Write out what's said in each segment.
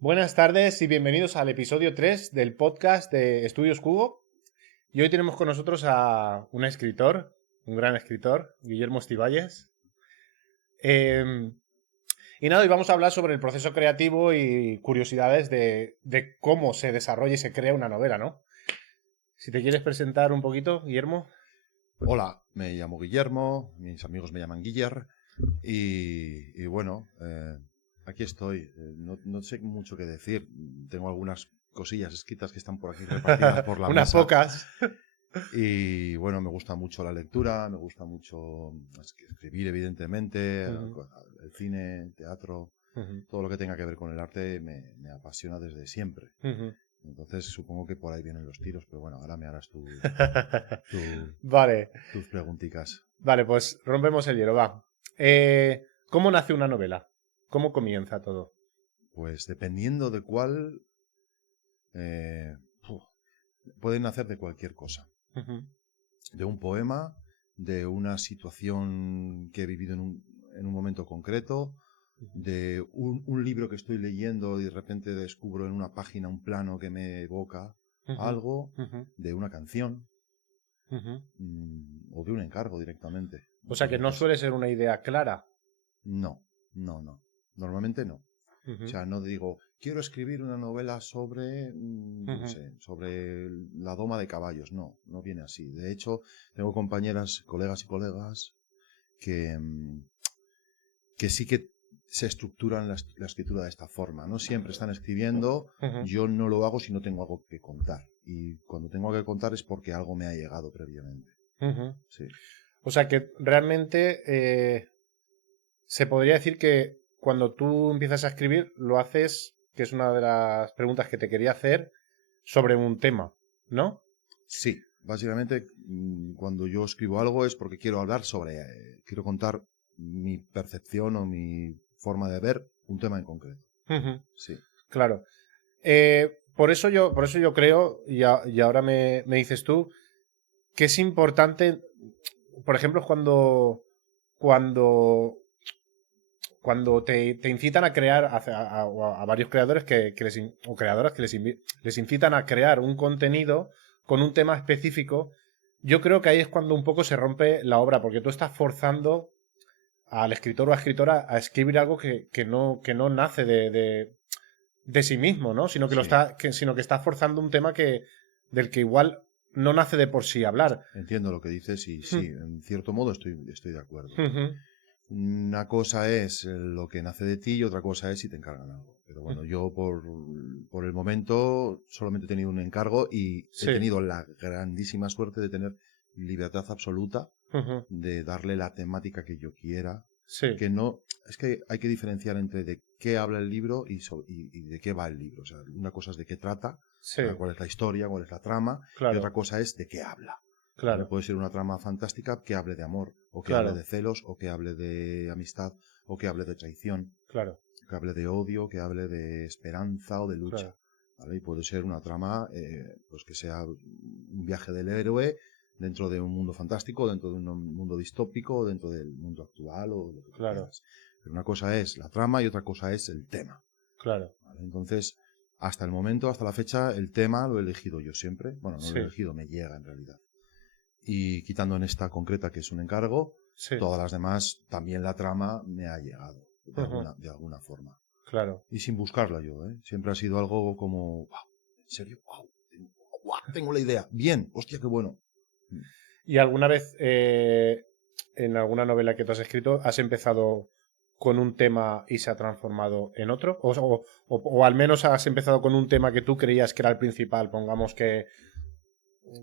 Buenas tardes y bienvenidos al episodio 3 del podcast de Estudios Cubo. Y hoy tenemos con nosotros a un escritor, un gran escritor, Guillermo Estivalles. Eh, y nada, hoy vamos a hablar sobre el proceso creativo y curiosidades de cómo se desarrolla y se crea una novela, ¿no? Si te quieres presentar un poquito, Guillermo. Hola, me llamo Guillermo, mis amigos me llaman Guiller y bueno, aquí estoy. No sé mucho qué decir. Tengo algunas cosillas escritas que están por aquí repartidas por la Unas mesa pocas. y bueno, me gusta mucho la lectura, me gusta mucho escribir evidentemente, Ujú, el cine, el teatro, ujú, todo lo que tenga que ver con el arte me apasiona desde siempre. ujú. Entonces supongo que por ahí vienen los tiros, pero bueno, ahora me harás tu- Vale, tus preguntitas. vale, pues rompemos el hielo, va. ¿Cómo nace una novela? ¿Cómo comienza todo? Pues dependiendo de cuál, eh, uf, pueden nacer de cualquier cosa. Ujú, De un poema, de una situación que he vivido en un momento concreto, ujú, de un libro que estoy leyendo y de repente descubro en una página un plano que me evoca ujú, algo, ujú, de una canción ujú. o de un encargo directamente. O sea que no Entonces, suele ser una idea clara. no, no. Normalmente no. O Ujú, sea, no digo, quiero escribir una novela sobre, no ujú, sé, sobre la doma de caballos. No, no viene así. De hecho, tengo compañeras, colegas y colegas que, que sí que se estructuran la escritura de esta forma, ¿no? Siempre están escribiendo, ujú, yo no lo hago si no tengo algo que contar. Y cuando tengo algo que contar es porque algo me ha llegado previamente. ujú. Sí. O sea que realmente se podría decir que cuando tú empiezas a escribir lo haces, que es una de las preguntas que te quería hacer, sobre un tema, ¿no? Sí, básicamente cuando yo escribo algo es porque quiero hablar sobre, quiero contar mi percepción o mi forma de ver un tema en concreto. Ujú, Sí. claro. Por eso yo creo, y ahora me dices tú, que es importante, por ejemplo, cuando, cuando te incitan a crear a varios creadores o creadoras que les incitan a crear un contenido con un tema específico, yo creo que ahí es cuando un poco se rompe la obra, porque tú estás forzando al escritor o a escritora a escribir algo que no nace de sí mismo, ¿no? Sino que Sí, sino que está forzando un tema del que igual no nace de por sí hablar. entiendo lo que dices y sí, en cierto modo estoy de acuerdo. Ujú, Una cosa es lo que nace de ti y otra cosa es si te encargan algo. Pero bueno, yo por el momento solamente he tenido un encargo y he sí. tenido la grandísima suerte de tener libertad absoluta Ujú, de darle la temática que yo quiera, sí. que no, es que hay que diferenciar entre de qué habla el libro y de qué va el libro. O sea, una cosa es de qué trata, o Sí. sea, cuál es la historia, cuál es la trama, y otra Claro. cosa es de qué habla. ¿Vale? Claro. Puede ser una trama fantástica que hable de amor, o que hable Claro. de celos, o que hable de amistad, o que hable de traición, Claro. que hable de odio, que hable de esperanza o de lucha. Claro. ¿Vale? Y puede ser una trama pues que sea un viaje del héroe dentro de un mundo fantástico, dentro de un mundo distópico, dentro del mundo actual o lo que tú Claro. quieras. Pero una cosa es la trama y otra cosa es el tema. Claro. ¿Vale? Entonces, hasta el momento, hasta la fecha, el tema lo he elegido yo siempre. Bueno, no lo he Sí. elegido, me llega en realidad. Y quitando en esta concreta que es un encargo, Sí. todas las demás, también la trama me ha llegado Ujú, de alguna forma. claro. Y sin buscarla yo, ¿eh? Siempre ha sido algo como, wow, ¿en serio? Wow, tengo la idea. Bien, hostia, qué bueno. ¿Y alguna vez en alguna novela que tú has escrito has empezado con un tema y se ha transformado en otro? O al menos has empezado con un tema que tú creías que era el principal. Pongamos que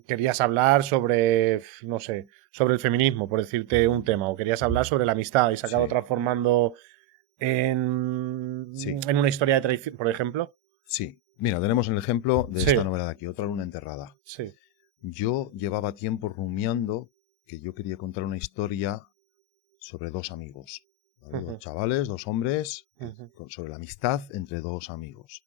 querías hablar sobre, no sé, sobre el feminismo, por decirte un tema, o querías hablar sobre la amistad y se acaba Sí, transformando en, sí, en una historia de traición, por ejemplo. sí. Mira, tenemos el ejemplo de esta Sí, novela de aquí, Otra luna enterrada. sí. Yo llevaba tiempo rumiando que yo quería contar una historia sobre dos amigos, ¿vale? Dos Ujú, chavales, dos hombres, ujú, sobre la amistad entre dos amigos.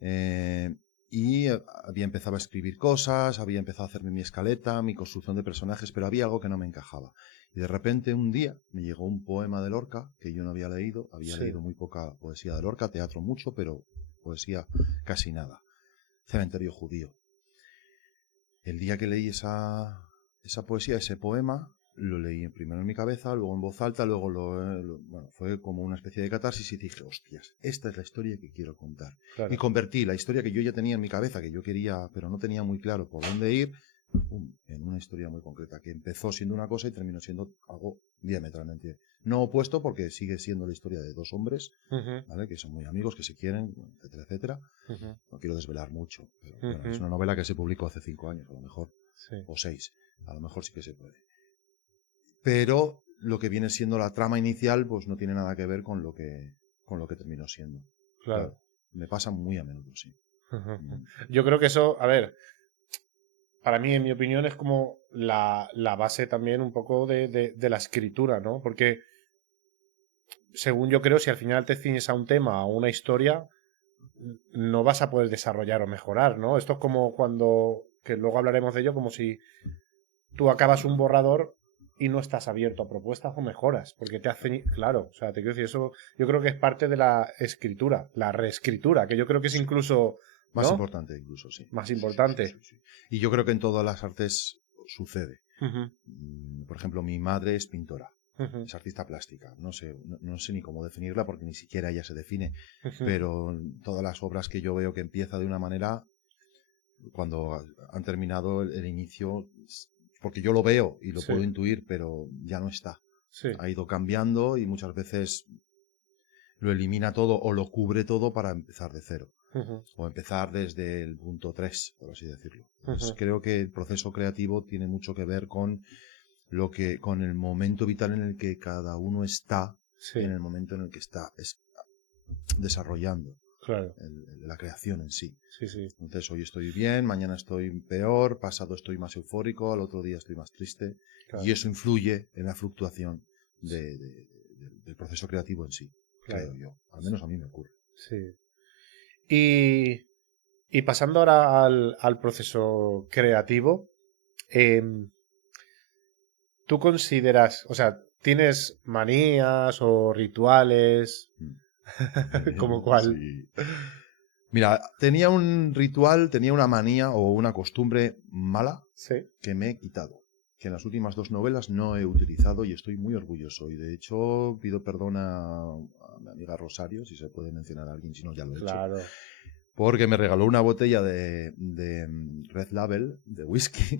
Eh, y había empezado a escribir cosas, había empezado a hacerme mi escaleta, mi construcción de personajes, pero había algo que no me encajaba. Y de repente un día me llegó un poema de Lorca que yo no había sí. leído muy poca poesía de Lorca, teatro mucho, pero poesía casi nada. Cementerio judío. El día que leí esa poesía, ese poema, lo leí primero en mi cabeza, luego en voz alta, luego bueno, fue como una especie de catarsis y dije, hostias, esta es la historia que quiero contar. Claro. Y convertí la historia que yo ya tenía en mi cabeza, que yo quería, pero no tenía muy claro por dónde ir, en una historia muy concreta, que empezó siendo una cosa y terminó siendo algo diametralmente no opuesto, porque sigue siendo la historia de dos hombres, ¿vale? Que son muy amigos, que se quieren, etcétera, etcétera. No quiero desvelar mucho, pero bueno, es una novela que se publicó hace 5 años, a lo mejor, o 6, a lo mejor sí que se puede. Pero lo que viene siendo la trama inicial, pues no tiene nada que ver con lo que terminó siendo. Claro. Me pasa muy a menudo, sí. Yo creo que eso, a ver, para mí, en mi opinión, es como la base también un poco de la escritura, ¿no? Porque, según yo creo, si al final te ciñes a un tema, a una historia, no vas a poder desarrollar o mejorar, ¿no? Esto es como cuando, que luego hablaremos de ello, como si tú acabas un borrador y no estás abierto a propuestas o mejoras, porque te hacen, claro, o sea, te quiero decir, eso yo creo que es parte de la escritura, la reescritura, que yo creo que es incluso, ¿no? Más importante incluso, sí. Más importante. Sí. Y yo creo que en todas las artes sucede. Por ejemplo, mi madre es pintora, es artista plástica. No sé ni cómo definirla porque ni siquiera ella se define, pero todas las obras que yo veo que empieza de una manera, cuando han terminado el inicio, porque yo lo veo y lo puedo intuir, pero ya no está. Ha ido cambiando y muchas veces lo elimina todo o lo cubre todo para empezar de cero. O empezar desde el punto 3, por así decirlo. Entonces, creo que el proceso creativo tiene mucho que ver con con el momento vital en el que cada uno está, en el momento en el que está desarrollando la creación en sí. Entonces, hoy estoy bien, mañana estoy peor, pasado estoy más eufórico, al otro día estoy más triste, y eso influye en la fluctuación del proceso creativo en sí, creo yo. Al menos a mí me ocurre. Sí. Y pasando ahora al proceso creativo, ¿tú consideras, o sea, tienes manías o rituales? ¿Como cuál? Sí. Mira, tenía un ritual, tenía una manía o una costumbre mala que me he quitado, que en las últimas 2 novelas no he utilizado y estoy muy orgulloso. Y de hecho pido perdón a mi amiga Rosario, si se puede mencionar a alguien, si no ya lo he hecho. Porque me regaló una botella de Red Label, de whisky,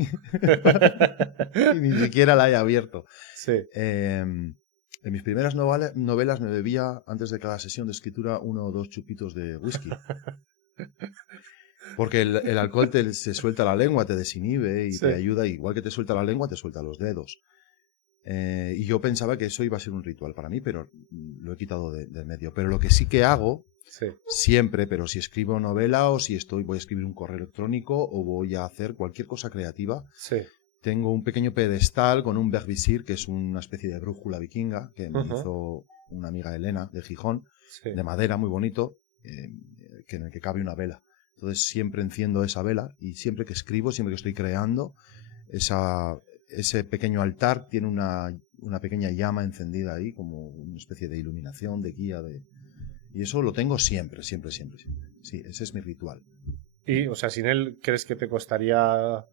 y ni siquiera la he abierto. En mis primeras novelas me bebía, antes de cada sesión de escritura, 1 o 2 chupitos de whisky. Porque el alcohol se suelta la lengua, te desinhibe y te ayuda, igual que te suelta la lengua, te suelta los dedos. Y yo pensaba que eso iba a ser un ritual para mí, pero lo he quitado del medio. Pero lo que sí que hago, siempre, pero si escribo novela o si voy a escribir un correo electrónico o voy a hacer cualquier cosa creativa, tengo un pequeño pedestal con un Bervisir, que es una especie de brújula vikinga, que me hizo una amiga Elena, de Gijón, de madera, muy bonito, en el que cabe una vela. Entonces siempre enciendo esa vela y siempre que escribo, siempre que estoy creando, ese pequeño altar tiene una pequeña llama encendida ahí, como una especie de iluminación, de guía, y eso lo tengo siempre. Sí, ese es mi ritual. Y, o sea, sin él, ¿crees que te costaría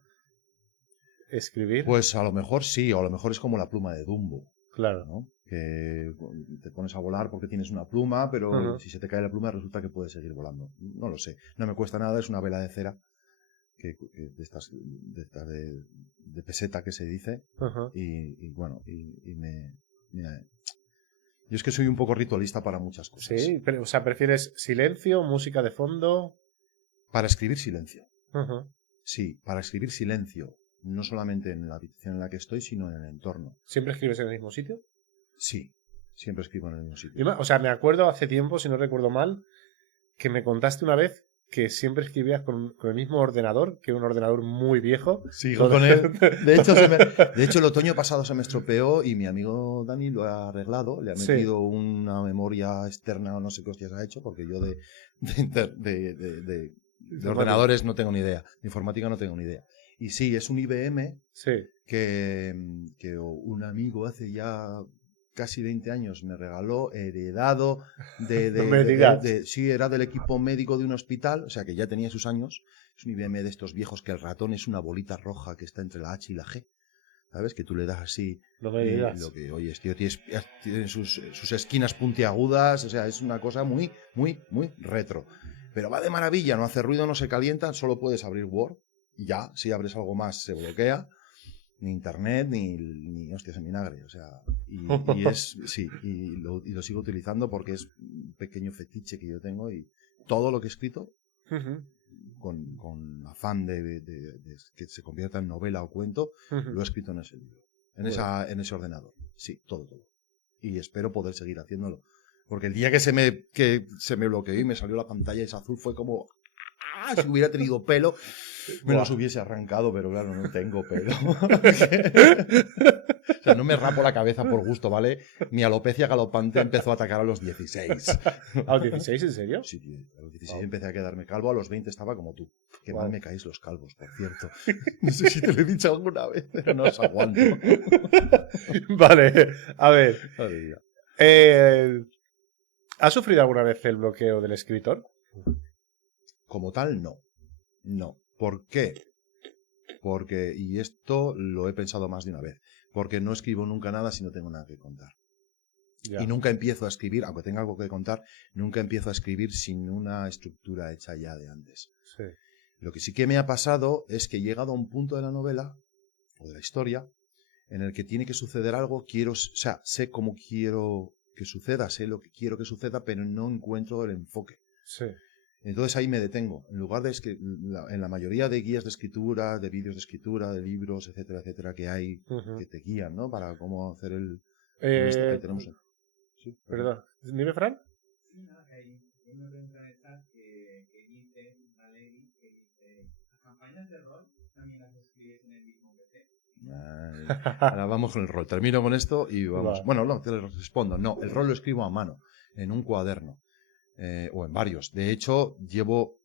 escribir? Pues a lo mejor sí, o a lo mejor es como la pluma de Dumbo. Claro. ¿No? Que te pones a volar porque tienes una pluma, pero si se te cae la pluma resulta que puedes seguir volando. No lo sé, no me cuesta nada, es una vela de cera de estas de peseta que se dice, y bueno, yo es que soy un poco ritualista para muchas cosas. Sí, pero, o sea, ¿prefieres silencio, música de fondo? Para escribir silencio. Sí, para escribir silencio. No solamente en la habitación en la que estoy, sino en el entorno. ¿Siempre escribes en el mismo sitio? Sí, siempre escribo en el mismo sitio. O sea, me acuerdo hace tiempo, si no recuerdo mal, que me contaste una vez que siempre escribías con el mismo ordenador, que un ordenador muy viejo. Sigo con él. De hecho, el otoño pasado se me estropeó y mi amigo Dani lo ha arreglado. Le ha metido una memoria externa o no sé qué hostias ha hecho, porque yo de ordenadores no tengo ni idea. De informática no tengo ni idea. Y sí, es un IBM que un amigo hace ya casi 20 años me regaló, heredado No me digas. sí, era del equipo médico de un hospital, o sea que ya tenía sus años. Es un IBM de estos viejos que el ratón es una bolita roja que está entre la H y la G. ¿Sabes? Que tú le das así No me y digas. lo que, oye, tío, tiene sus esquinas puntiagudas, o sea, es una cosa muy, muy, muy retro. Pero va de maravilla, no hace ruido, no se calienta, solo puedes abrir Word y ya, si abres algo más se bloquea. Ni internet, ni hostias en vinagre, o sea, y es, sí, y lo sigo utilizando porque es un pequeño fetiche que yo tengo y todo lo que he escrito con afán de que se convierta en novela o cuento, lo he escrito en ese libro, en ese ordenador. Sí, todo. Y espero poder seguir haciéndolo. Porque el día que se me bloqueó y me salió la pantalla esa azul fue como... Si hubiera tenido pelo, me los hubiese arrancado, pero claro, no tengo pelo. O sea, no me rapo la cabeza por gusto, ¿vale? Mi alopecia galopante empezó a atacar a los 16. ¿A los 16, en serio? Sí, tío. A los 16 empecé a quedarme calvo, a los 20 estaba como tú. Qué mal me caéis los calvos, por cierto. No sé si te lo he dicho alguna vez, pero no os aguanto. Vale, a ver. Madre mía. ¿Has sufrido alguna vez el bloqueo del escritor? Como tal, no. No. ¿Por qué? Porque, y esto lo he pensado más de una vez, porque no escribo nunca nada si no tengo nada que contar. Ya. Y nunca empiezo a escribir, aunque tenga algo que contar, nunca empiezo a escribir sin una estructura hecha ya de antes. Sí. Lo que sí que me ha pasado es que he llegado a un punto de la novela, o de la historia, en el que tiene que suceder algo, sé cómo quiero que suceda, sé lo que quiero que suceda, pero no encuentro el enfoque. Sí. Entonces ahí me detengo. En lugar de en la mayoría de guías de escritura, de vídeos de escritura, de libros, etcétera, que hay que te guían, ¿no? Para cómo hacer el... ahí tenemos... Sí, perdón. ¿Dime, Fran? Sí, no, hay uno dentro de estas que dice, Valeri, que dice, las campañas de rol también las escribes en el mismo PC. Ahora vamos con el rol. Termino con esto y vamos. Va. Bueno, no, te respondo. No, el rol lo escribo a mano, en un cuaderno. O en varios. De hecho, llevo...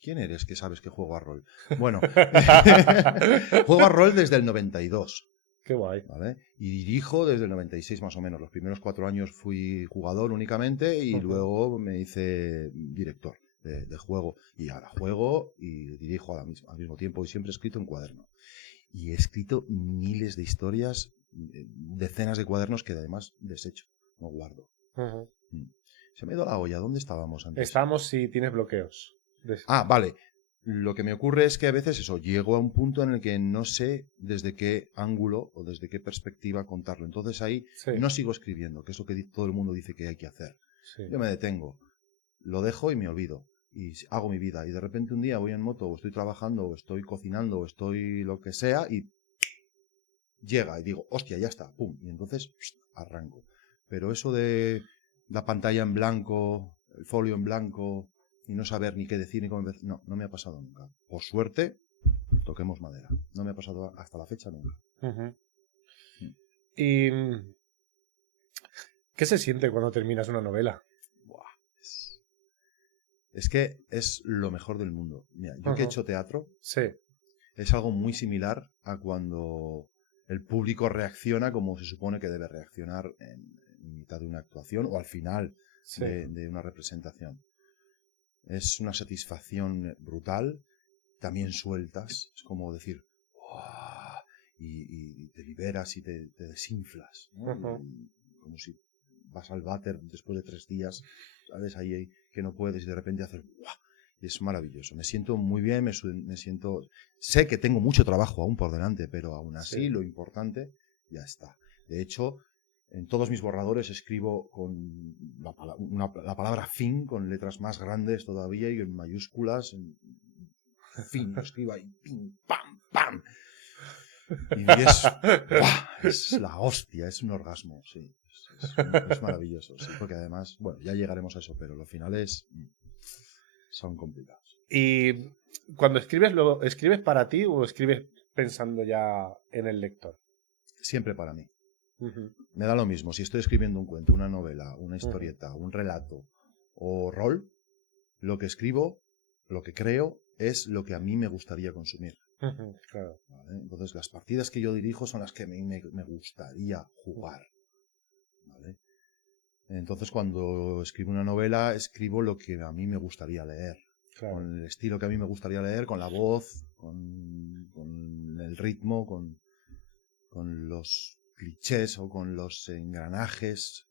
¿Quién eres que sabes que juego a rol? Bueno, juego a rol desde el 92. Qué guay. ¿Vale? Y dirijo desde el 96 más o menos. Los primeros 4 años fui jugador únicamente y luego me hice director de juego. Y ahora juego y dirijo al mismo tiempo y siempre he escrito en cuaderno. Y he escrito miles de historias, decenas de cuadernos que además desecho, no guardo. Se me ha ido la olla. ¿Dónde estábamos antes? Estamos si tienes bloqueos. Vale. Lo que me ocurre es que a veces llego a un punto en el que no sé desde qué ángulo o desde qué perspectiva contarlo. Entonces ahí no sigo escribiendo, que es lo que todo el mundo dice que hay que hacer. Sí. Yo me detengo, lo dejo y me olvido. Y hago mi vida. Y de repente un día voy en moto, o estoy trabajando, o estoy cocinando, o estoy lo que sea, y llega y digo, hostia, ya está, pum. Y entonces arranco. Pero eso de la pantalla en blanco, el folio en blanco... y no saber ni qué decir ni cómo empezar. No me ha pasado nunca. Por suerte, toquemos madera. No me ha pasado hasta la fecha nunca. ¿Y qué se siente cuando terminas una novela? Buah, es que es lo mejor del mundo. Mira, yo que he hecho teatro, es algo muy similar a cuando el público reacciona como se supone que debe reaccionar en mitad de una actuación o al final de una representación. Es una satisfacción brutal, también sueltas, es como decir, ¡oh! y te liberas y te desinflas, ¿no? Como si vas al váter después de 3 días, ¿sabes? Ahí que no puedes y de repente haces ¡buah! Y es maravilloso, me siento muy bien, me siento... Sé que tengo mucho trabajo aún por delante, pero aún así lo importante ya está. De hecho... En todos mis borradores escribo con la palabra fin, con letras más grandes todavía y en mayúsculas. Fin, lo escribo ahí, pim, pam, pam. Y es la hostia, es un orgasmo, sí. Es maravilloso, sí, porque además, bueno, ya llegaremos a eso, pero los finales son complicados. ¿Y cuando escribes, lo escribes para ti o escribes pensando ya en el lector? Siempre para mí. Me da lo mismo si estoy escribiendo un cuento, una novela, una historieta, un relato o rol. Lo que escribo, lo que creo, es lo que a mí me gustaría consumir. Claro. ¿Vale? Entonces las partidas que yo dirijo son las que a mí me gustaría jugar. Entonces, cuando escribo una novela, escribo lo que a mí me gustaría leer. Claro. Con el estilo que a mí me gustaría leer, con la voz, con el ritmo, con los clichés o con los engranajes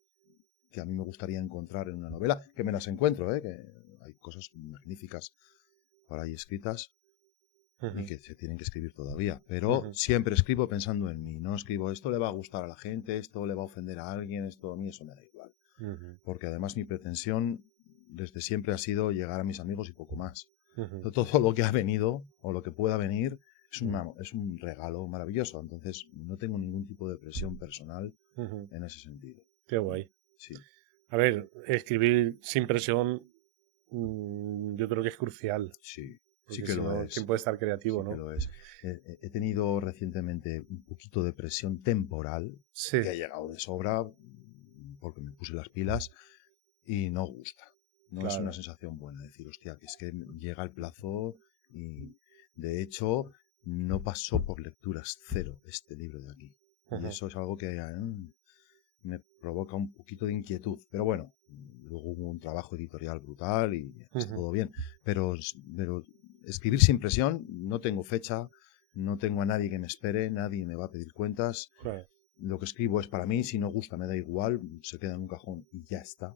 que a mí me gustaría encontrar en una novela, que me las encuentro, que hay cosas magníficas por ahí escritas y que se tienen que escribir todavía, pero siempre escribo pensando en mí, no escribo esto le va a gustar a la gente, esto le va a ofender a alguien, esto a mí eso me da igual, porque además mi pretensión desde siempre ha sido llegar a mis amigos y poco más. Todo lo que ha venido o lo que pueda venir es un regalo maravilloso, entonces no tengo ningún tipo de presión personal en ese sentido. Qué guay. Sí. A ver, escribir sin presión yo creo que es crucial. Sí, Porque sí que si lo no, es. ¿quién puede estar creativo, Sí no? que lo es. He tenido recientemente un poquito de presión temporal, Sí. que ha llegado de sobra, porque me puse las pilas y no gusta. No es Claro. una sensación buena decir, hostia, que es que llega el plazo y de hecho no pasó por lecturas cero este libro de aquí. Y eso es algo que me provoca un poquito de inquietud. Pero bueno, luego hubo un trabajo editorial brutal y está todo bien. Pero escribir sin presión, no tengo fecha, no tengo a nadie que me espere, nadie me va a pedir cuentas. Claro. Lo que escribo es para mí, si no gusta me da igual, se queda en un cajón y ya está.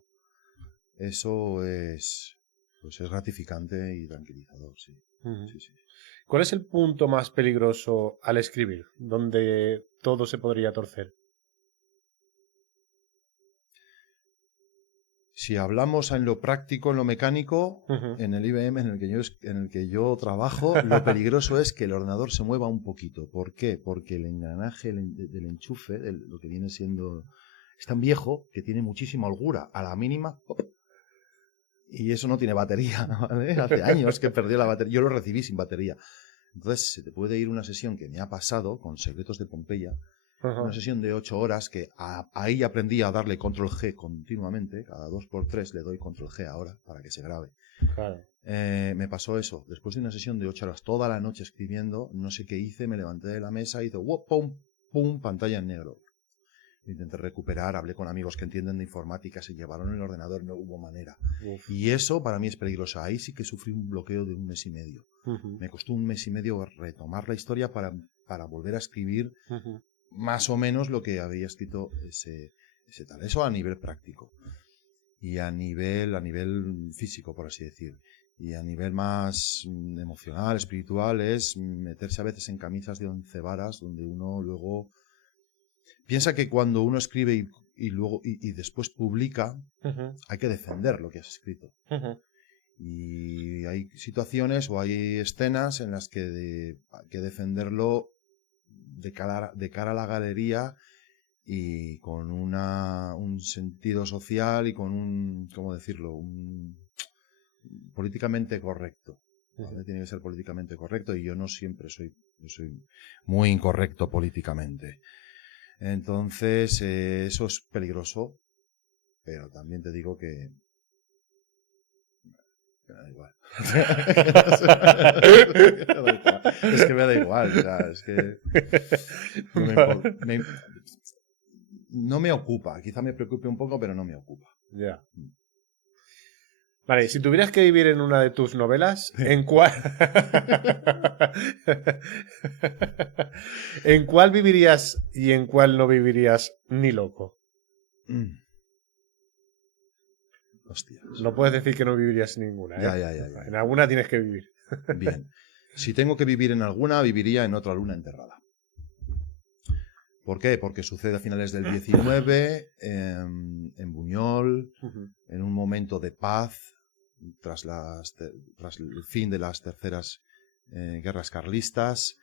Eso es, pues es gratificante y tranquilizador, sí. Sí, sí. ¿Cuál es el punto más peligroso al escribir, donde todo se podría torcer? Si hablamos en lo práctico, en lo mecánico, en el IBM en el que yo trabajo, lo peligroso es que el ordenador se mueva un poquito. ¿Por qué? Porque el engranaje del enchufe, lo que viene siendo, es tan viejo que tiene muchísima holgura. A la mínima, ¡pop! Y eso no tiene batería, ¿vale? Hace años que perdió la batería. Yo lo recibí sin batería. Entonces se te puede ir una sesión que me ha pasado con Secretos de Pompeya. Una sesión de 8 horas que ahí aprendí a darle control G continuamente. Cada 2x3 le doy control G ahora para que se grabe. Claro. Me pasó eso. Después de una sesión de 8 horas, toda la noche escribiendo, no sé qué hice, me levanté de la mesa y hizo pum, pum, pantalla en negro. Intenté recuperar, hablé con amigos que entienden de informática, se llevaron el ordenador, no hubo manera. Uf. Y eso para mí es peligroso. Ahí sí que sufrí un bloqueo de 1 mes y medio. Me costó 1 mes y medio retomar la historia para volver a escribir más o menos lo que había escrito ese tal. Eso a nivel práctico. Y a nivel físico, por así decir. Y a nivel más emocional, espiritual, es meterse a veces en camisas de 11 varas, donde uno luego piensa que cuando uno escribe y después publica, hay que defender lo que has escrito. Y hay situaciones o hay escenas en las que hay que defenderlo de cara a la galería y con un sentido social y con ¿cómo decirlo? Políticamente correcto. ¿Vale? Tiene que ser políticamente correcto y yo no siempre soy muy incorrecto políticamente. Entonces, eso es peligroso, pero también te digo que me da igual. Es que me da igual, o sea, es que no me ocupa. Quizá me preocupe un poco, pero no me ocupa. Ya. Vale, si tuvieras que vivir en una de tus novelas, ¿en cuál? ¿En cuál vivirías y en cuál no vivirías ni loco? Hostias. No puedes decir que no vivirías en ninguna, ¿eh? Ya. En alguna tienes que vivir. Bien. Si tengo que vivir en alguna, viviría en Otra luna enterrada. ¿Por qué? Porque sucede a finales del 19, en Buñol, en un momento de paz, tras el fin de las terceras guerras carlistas,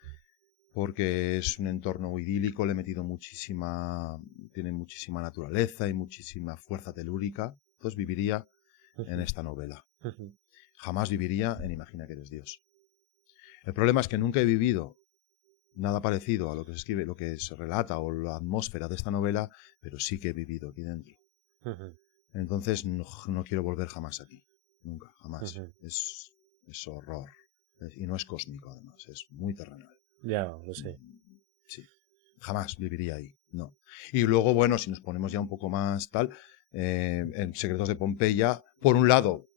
porque es un entorno idílico, le he metido tiene muchísima naturaleza y muchísima fuerza telúrica. Entonces viviría en esta novela. Jamás viviría en Imagina que eres Dios. El problema es que nunca he vivido nada parecido a lo que se escribe, lo que se relata o la atmósfera de esta novela, pero sí que he vivido aquí dentro. Entonces no quiero volver jamás aquí. Nunca, jamás. Es horror. Y no es cósmico, además. Es muy terrenal. Ya, lo sé. Sí. Jamás viviría ahí. No. Y luego, bueno, si nos ponemos ya un poco más tal, en Secretos de Pompeya, por un lado,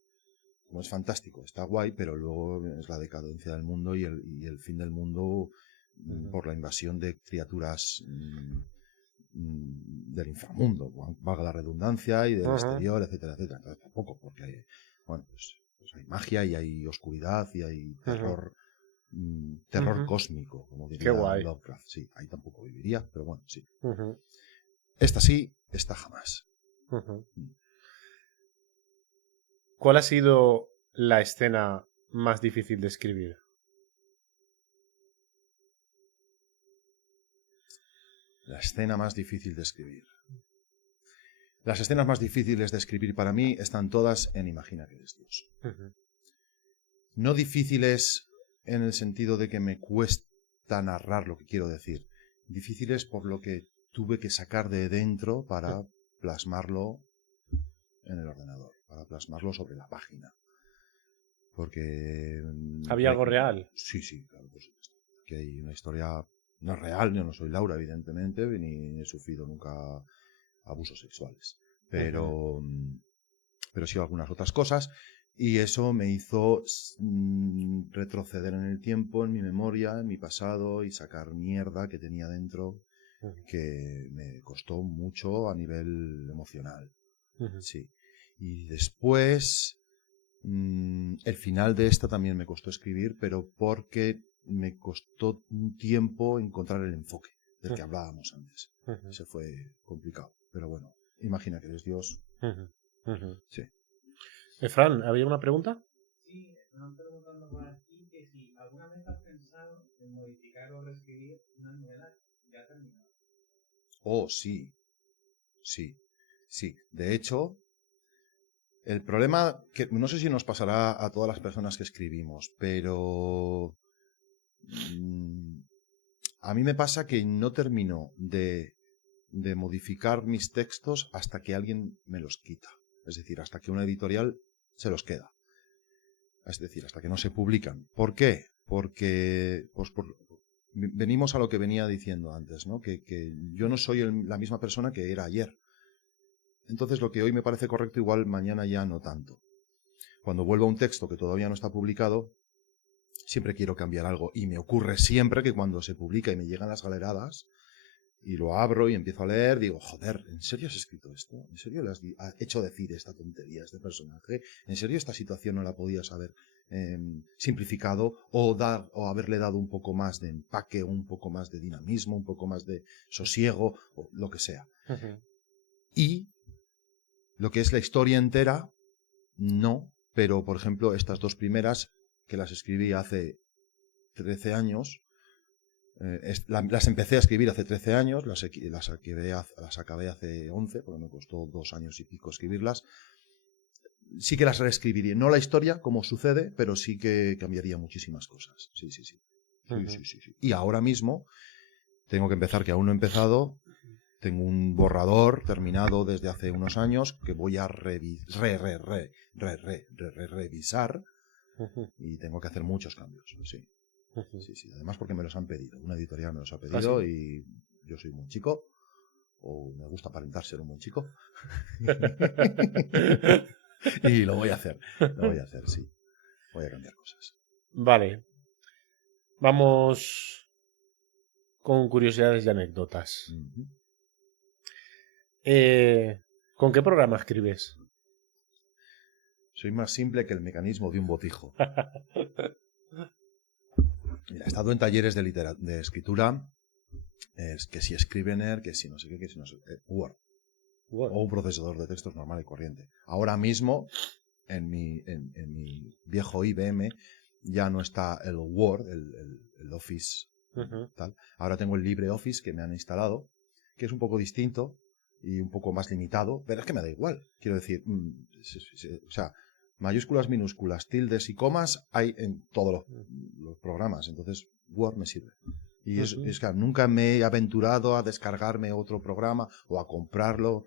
como es fantástico, está guay, pero luego es la decadencia del mundo y el fin del mundo por la invasión de criaturas del inframundo, valga la redundancia, y del exterior, etcétera, etcétera. Entonces tampoco, porque bueno, pues hay magia y hay oscuridad y hay terror, terror cósmico, como Qué diría guay. Lovecraft. Sí, ahí tampoco viviría, pero bueno, sí. Ujú, Esta sí, esta jamás. ujú. ¿Cuál ha sido la escena más difícil de escribir? La escena más difícil de escribir. Las escenas más difíciles de escribir para mí están todas en Imagina que eres Dios. Ujú, No difíciles en el sentido de que me cuesta narrar lo que quiero decir. Difíciles por lo que tuve que sacar de dentro para plasmarlo en el ordenador, para plasmarlo sobre la página. Porque... ¿Había algo real? Sí, sí, claro, por supuesto. Que hay una historia no real, yo no soy Laura, evidentemente, ni he sufrido nunca abusos sexuales. Pero sí algunas otras cosas. Y eso me hizo retroceder en el tiempo, en mi memoria, en mi pasado, y sacar mierda que tenía dentro, que me costó mucho a nivel emocional. Sí. Y después, el final de esta también me costó escribir, pero porque me costó un tiempo encontrar el enfoque del que hablábamos antes. Ese fue complicado. Pero bueno, Imagina que eres Dios. Sí. Fran, ¿había una pregunta? Sí, estaban preguntando por aquí que si alguna vez has pensado en modificar o reescribir una novela ya terminada. Oh, sí. Sí. Sí. De hecho, el problema, que no sé si nos pasará a todas las personas que escribimos, pero a mí me pasa que no termino de modificar mis textos hasta que alguien me los quita. Es decir, hasta que una editorial se los queda. Es decir, hasta que no se publican. ¿Por qué? Porque venimos a lo que venía diciendo antes, ¿no? Que yo no soy la misma persona que era ayer. Entonces lo que hoy me parece correcto, igual mañana ya no tanto. Cuando vuelvo a un texto que todavía no está publicado, siempre quiero cambiar algo. Y me ocurre siempre que cuando se publica y me llegan las galeradas, y lo abro y empiezo a leer, digo, joder, ¿en serio has escrito esto? ¿En serio le has hecho decir esta tontería a este personaje? ¿En serio esta situación no la podías haber simplificado o haberle dado un poco más de empaque, un poco más de dinamismo, un poco más de sosiego, o lo que sea? Y lo que es la historia entera, no, pero por ejemplo estas dos primeras, que las escribí hace 13 años, las empecé a escribir hace 13 años, las acabé hace 11, porque me costó 2 años y pico escribirlas. Sí que las reescribiría, no la historia como sucede, pero sí que cambiaría muchísimas cosas. Sí. Sí. Y ahora mismo tengo que empezar, que aún no he empezado. Tengo un borrador terminado desde hace unos años que voy a revisar y tengo que hacer muchos cambios. Sí. Sí. Además porque me los han pedido. Una editorial me los ha pedido. ¿Ah, sí? Y yo soy un buen chico. O me gusta aparentar ser un buen chico. Y lo voy a hacer. Lo voy a hacer, sí. Voy a cambiar cosas. Vale. Vamos con curiosidades y anécdotas. ¿Con qué programa escribes? Soy más simple que el mecanismo de un botijo. Mira, he estado en talleres de escritura, que si Scrivener, que si no sé qué, que si no sé qué, Word. O un procesador de textos normal y corriente. Ahora mismo, en mi viejo IBM, ya no está el Word, el Office, tal. Ahora tengo el LibreOffice que me han instalado, que es un poco distinto y un poco más limitado, pero es que me da igual. Quiero decir, o sea, mayúsculas, minúsculas, tildes y comas hay en todos los programas. Entonces, Word me sirve. Y es que nunca me he aventurado a descargarme otro programa o a comprarlo.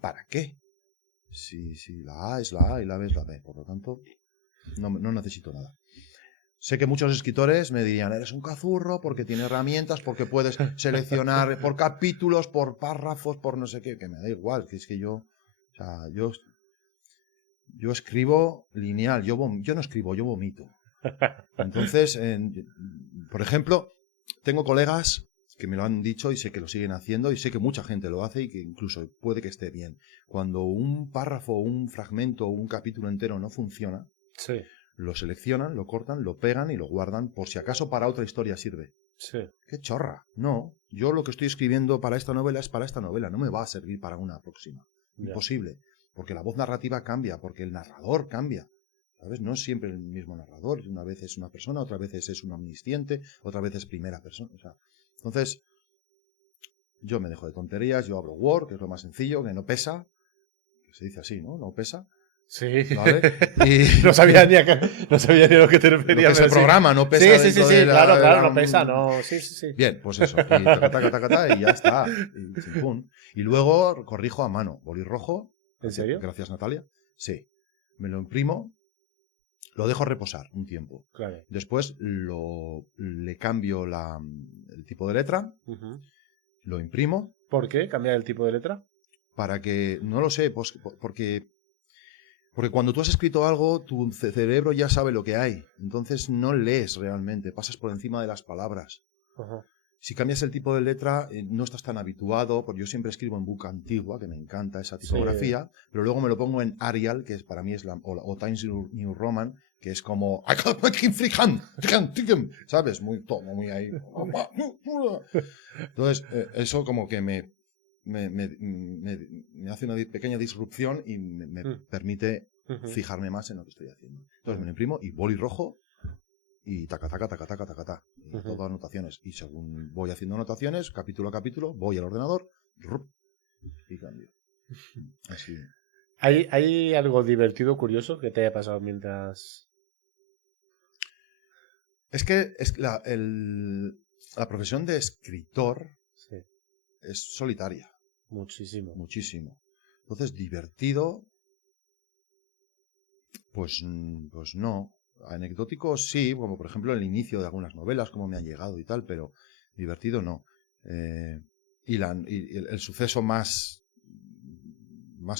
¿Para qué? Si la A es la A y la B es la B. Por lo tanto, no necesito nada. Sé que muchos escritores me dirían, eres un cazurro porque tiene herramientas, porque puedes seleccionar por capítulos, por párrafos, por no sé qué, que me da igual, que es que yo O sea, yo escribo lineal, yo no escribo, yo vomito. Entonces, por ejemplo, tengo colegas que me lo han dicho y sé que lo siguen haciendo y sé que mucha gente lo hace y que incluso puede que esté bien. Cuando un párrafo, un fragmento o un capítulo entero no funciona, Sí, lo seleccionan, lo cortan, lo pegan y lo guardan por si acaso para otra historia sirve. sí. ¡Qué chorra! No, yo lo que estoy escribiendo para esta novela es para esta novela, no me va a servir para una próxima. Ya. Imposible. Porque la voz narrativa cambia, porque el narrador cambia. ¿Sabes? No es siempre el mismo narrador. Una vez es una persona, otra vez es un omnisciente, otra vez es primera persona. O sea, entonces, yo me dejo de tonterías, yo abro Word, que es lo más sencillo, que no pesa. Se dice así, ¿no? No pesa. Sí. ¿Vale? Y No sabía ni a lo que te lo referías. que es el pero sí. programa no pesa. Sí, dentro de la- claro, la- no pesa, no. Sí, sí, sí. Bien, pues eso. Y taca, taca, taca, taca, y ya está. Y, chimpún. Y luego corrijo a mano. Bolirrojo. ¿En serio? Gracias, Natalia. Sí. Me lo imprimo. Lo dejo reposar un tiempo. Claro. Después le cambio el tipo de letra. Ujú. Lo imprimo. ¿Por qué cambiar el tipo de letra? Para que, no lo sé, pues, porque cuando tú has escrito algo, tu cerebro ya sabe lo que hay. Entonces no lees realmente, pasas por encima de las palabras. Ajá. Si cambias el tipo de letra, no estás tan habituado, porque yo siempre escribo en Book Antigua, que me encanta esa tipografía, pero luego me lo pongo en Arial, que para mí es o Times New Roman, que es como, ¿sabes? Muy ahí. Entonces, eso como que me hace una pequeña disrupción y me permite Ujú. fijarme más en lo que estoy haciendo. Entonces me lo imprimo y boli rojo y taca, taca, taca, taca, taca, taca. Y Ujú. todo anotaciones. Y según voy haciendo anotaciones, capítulo a capítulo, voy al ordenador y cambio. Así. ¿Hay algo divertido, curioso que te haya pasado mientras... Es que la profesión de escritor Sí, es solitaria. muchísimo. Muchísimo. Entonces, divertido, pues no. Anecdótico sí, como por ejemplo el inicio de algunas novelas, cómo me han llegado y tal, pero divertido no. Y el suceso más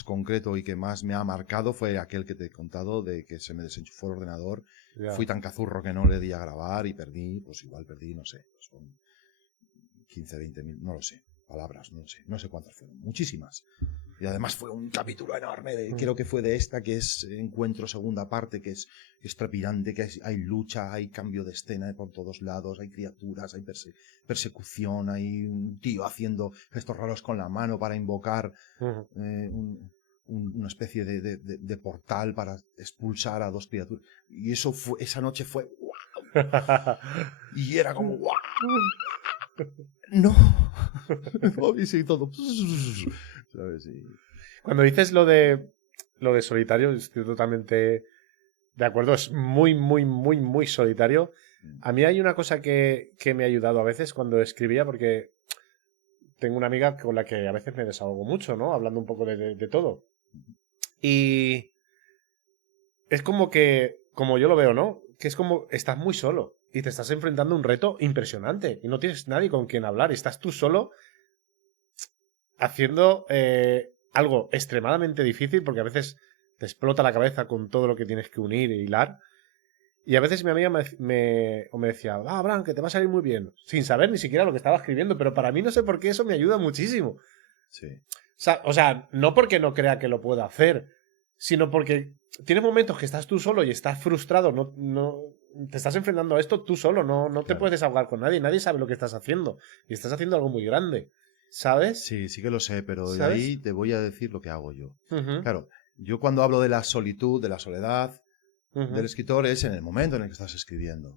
concreto y que más me ha marcado fue aquel que te he contado de que se me desenchufó el ordenador. Ya. Fui tan cazurro que no le di a grabar y perdí, pues igual perdí, no sé, pues son 15, 20 mil, no lo sé, palabras, no sé cuántas fueron, muchísimas. Y además fue un capítulo enorme, creo que fue de esta, que es Encuentro segunda parte, que es trepidante, que hay lucha, hay cambio de escena por todos lados, hay criaturas, hay persecución, hay un tío haciendo gestos raros con la mano para invocar Ujú. una especie de portal para expulsar a dos criaturas. Y esa noche fue ¡guau! Y era como ¡guau! No. Y sí, todo. ¿Sabes? Cuando dices lo de solitario, estoy totalmente de acuerdo. Es muy, muy, muy, muy solitario. A mí hay una cosa que me ha ayudado a veces cuando escribía, porque tengo una amiga con la que a veces me desahogo mucho, ¿no? Hablando un poco de todo. Y es como que, como yo lo veo, ¿no? Que es como estás muy solo y te estás enfrentando a un reto impresionante y no tienes nadie con quien hablar y estás tú solo haciendo algo extremadamente difícil porque a veces te explota la cabeza con todo lo que tienes que unir e hilar. Y a veces mi amiga me decía, Abraham, que te va a salir muy bien, sin saber ni siquiera lo que estaba escribiendo, pero para mí no sé por qué eso me ayuda muchísimo. Sí. O sea, no porque no crea que lo pueda hacer, sino porque tienes momentos que estás tú solo y estás frustrado, no te estás enfrentando a esto tú solo, no te Claro. puedes desahogar con nadie sabe lo que estás haciendo y estás haciendo algo muy grande, ¿sabes? Sí, sí que lo sé, pero de ¿Sabes? ahí te voy a decir lo que hago yo. Ujú, Claro, yo cuando hablo de la solitud, de la soledad ujú. del escritor es en el momento en el que estás escribiendo.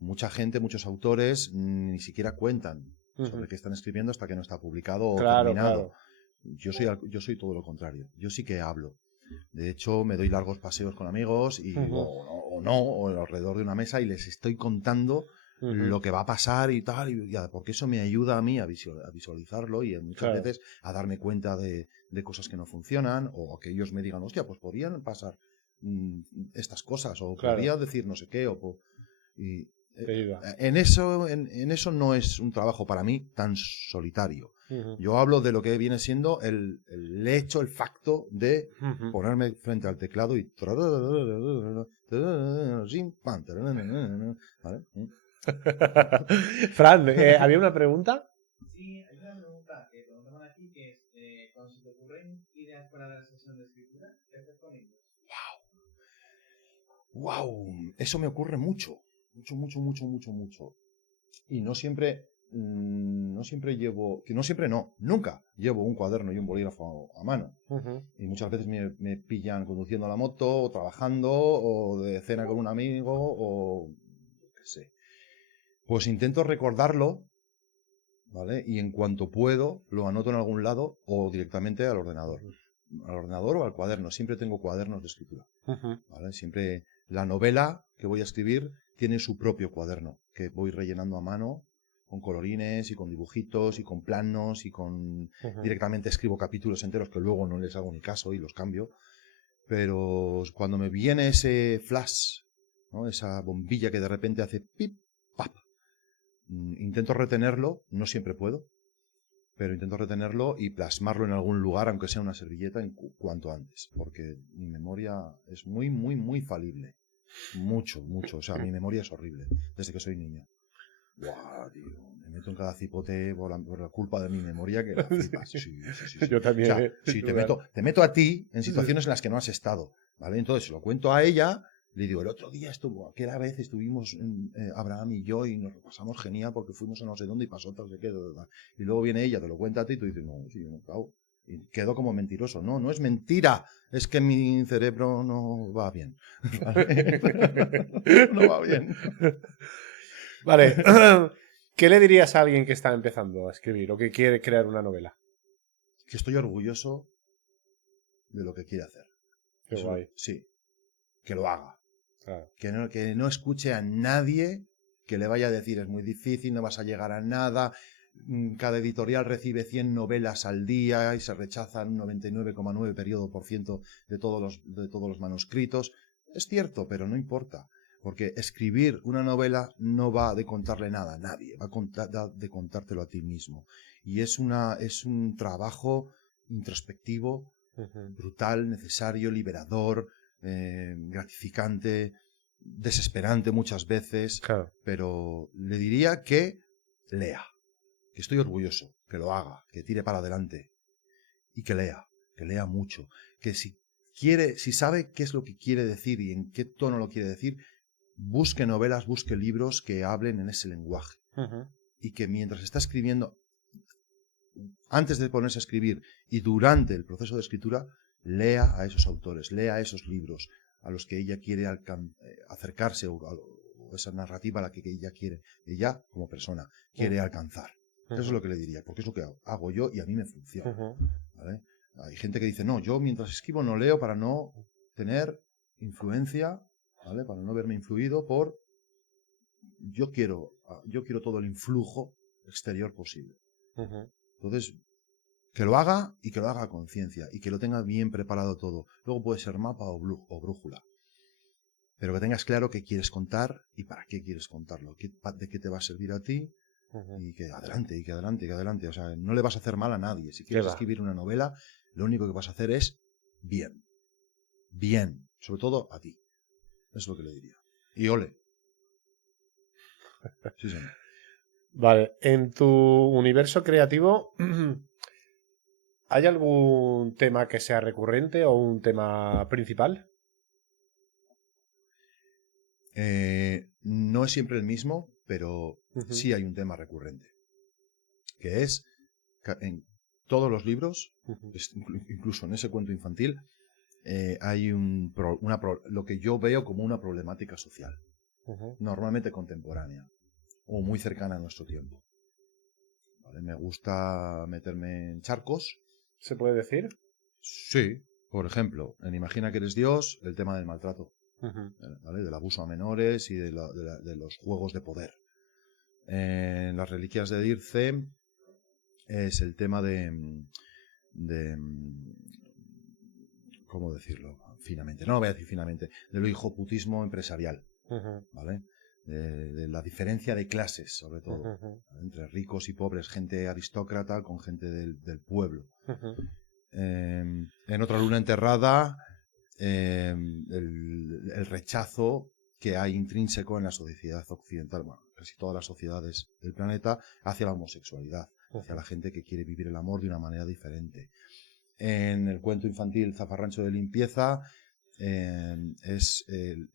Mucha gente, muchos autores ni siquiera cuentan sobre qué están escribiendo hasta que no está publicado o Claro, terminado. claro. Yo soy todo lo contrario. Yo sí que hablo. De hecho, me doy largos paseos con amigos o alrededor de una mesa y les estoy contando Ujú. lo que va a pasar y tal, porque eso me ayuda a mí a visualizarlo y muchas Claro. veces a darme cuenta de cosas que no funcionan o que ellos me digan, hostia, pues podrían pasar estas cosas o Claro. podría decir no sé qué y Te ayuda. en eso no es un trabajo para mí tan solitario. Yo hablo de lo que viene siendo el hecho, el facto de ponerme frente al teclado y... ¿Vale? Fran, ¿había una pregunta? Sí, hay una pregunta que preguntaban aquí que es, cuando se te ocurren ideas para la sesión de escritura, ¿qué haces con ellos? ¡Wow! Eso me ocurre mucho. Mucho. Y no siempre llevo, que no siempre no, nunca llevo un cuaderno y un bolígrafo a mano. Y muchas veces me pillan conduciendo la moto, o trabajando, o de cena con un amigo, o qué sé. Pues intento recordarlo, ¿vale? Y en cuanto puedo, lo anoto en algún lado o directamente al ordenador. Al ordenador o al cuaderno. Siempre tengo cuadernos de escritura, ¿vale? Siempre la novela que voy a escribir tiene su propio cuaderno, que voy rellenando a mano con colorines y con dibujitos y con planos y con... Directamente escribo capítulos enteros que luego no les hago ni caso y los cambio. Pero cuando me viene ese flash, ¿no? Esa bombilla que de repente hace pip, pap, intento retenerlo, no siempre puedo, pero intento retenerlo y plasmarlo en algún lugar, aunque sea una servilleta, en cuanto antes, porque mi memoria es muy falible. Mucho. O sea, mi memoria es horrible, desde que soy niño. Buah, tío, me meto en cada cipote por la culpa de mi memoria que la flipas. Sí. Yo también. O sea, sí, te meto a ti en situaciones en las que no has estado, ¿vale? Entonces, se lo cuento a ella, le digo, el otro día aquella vez estuvimos Abraham y yo y nos lo pasamos genial porque fuimos a no sé dónde y pasó tal, no sé qué, y luego viene ella, te lo cuenta a ti y tú dices, no, sí, no, claro. Y quedo como mentiroso. No es mentira. Es que mi cerebro no va bien. No va bien. Vale. ¿Qué le dirías a alguien que está empezando a escribir o que quiere crear una novela? Que estoy orgulloso de lo que quiere hacer. Qué guay. Sí. Que lo haga. Claro. Que no escuche a nadie que le vaya a decir es muy difícil, no vas a llegar a nada, cada editorial recibe 100 novelas al día y se rechazan un 99,9% de todos los manuscritos. Es cierto, pero no importa, porque escribir una novela no va de contarle nada a nadie, va de contártelo a ti mismo. Y es un trabajo introspectivo, brutal, necesario, liberador, gratificante, desesperante muchas veces, Claro. pero le diría que lea, que estoy orgulloso, que lo haga, que tire para adelante y que lea mucho, que si sabe qué es lo que quiere decir y en qué tono lo quiere decir, busque novelas, busque libros que hablen en ese lenguaje y que mientras está escribiendo, antes de ponerse a escribir y durante el proceso de escritura, lea a esos autores, lea esos libros a los que ella quiere acercarse o esa narrativa a la que ella como persona quiere alcanzar. Eso es lo que le diría, porque es lo que hago yo y a mí me funciona. ¿Vale? Hay gente que dice, no, yo mientras escribo no leo para no tener influencia, ¿vale? Para no verme influido por... Yo quiero todo el influjo exterior posible. Entonces, que lo haga y que lo haga a conciencia y que lo tenga bien preparado todo. Luego puede ser mapa o brújula. Pero que tengas claro qué quieres contar y para qué quieres contarlo, de qué te va a servir a ti y que adelante. O sea, no le vas a hacer mal a nadie. Si quieres escribir una novela, lo único que vas a hacer es bien. Bien. Sobre todo a ti. Eso es lo que le diría. Y ole. Sí, señor. Vale. En tu universo creativo, ¿hay algún tema que sea recurrente o un tema principal? No es siempre el mismo, pero sí hay un tema recurrente. Que es, en todos los libros, incluso en ese cuento infantil, hay lo que yo veo como una problemática social. Normalmente contemporánea o muy cercana a nuestro tiempo. ¿Vale? Me gusta meterme en charcos. ¿Se puede decir? Sí. Por ejemplo, en Imagina que eres Dios, el tema del maltrato. ¿Vale? Del abuso a menores y de los juegos de poder. En Las reliquias de Dirce es el tema de ¿cómo decirlo? Finamente. No lo voy a decir finamente. Del hijoputismo empresarial. ¿Vale? de la diferencia de clases, sobre todo, Ujú, entre ricos y pobres, gente aristócrata con gente del pueblo. ujú, En Otra luna enterrada, el rechazo que hay intrínseco en la sociedad occidental, bueno, casi todas las sociedades del planeta, hacia la homosexualidad, hacia la gente que quiere vivir el amor de una manera diferente. En el cuento infantil Zafarrancho de limpieza es el-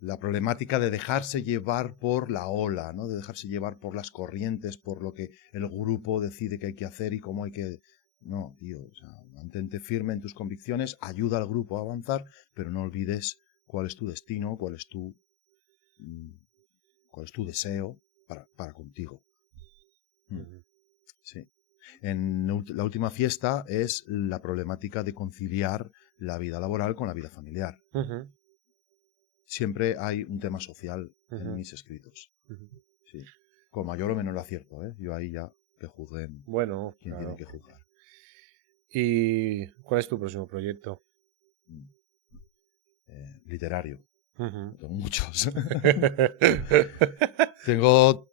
la problemática de dejarse llevar por la ola, ¿no? De dejarse llevar por las corrientes, por lo que el grupo decide que hay que hacer y cómo hay que... No, tío, o sea, mantente firme en tus convicciones, ayuda al grupo a avanzar, pero no olvides cuál es tu destino, mm, cuál es tu deseo para contigo. ujú, Sí. En La última fiesta es la problemática de conciliar la vida laboral con la vida familiar. ujú, Siempre hay un tema social en ujú, mis escritos. ujú. Sí. Con mayor o menor acierto, ¿eh? Yo ahí ya que juzguen Bueno, quien tiene claro. que juzgar. ¿Y cuál es tu próximo proyecto? Mm. Literario. Ujú. Tengo muchos. Tengo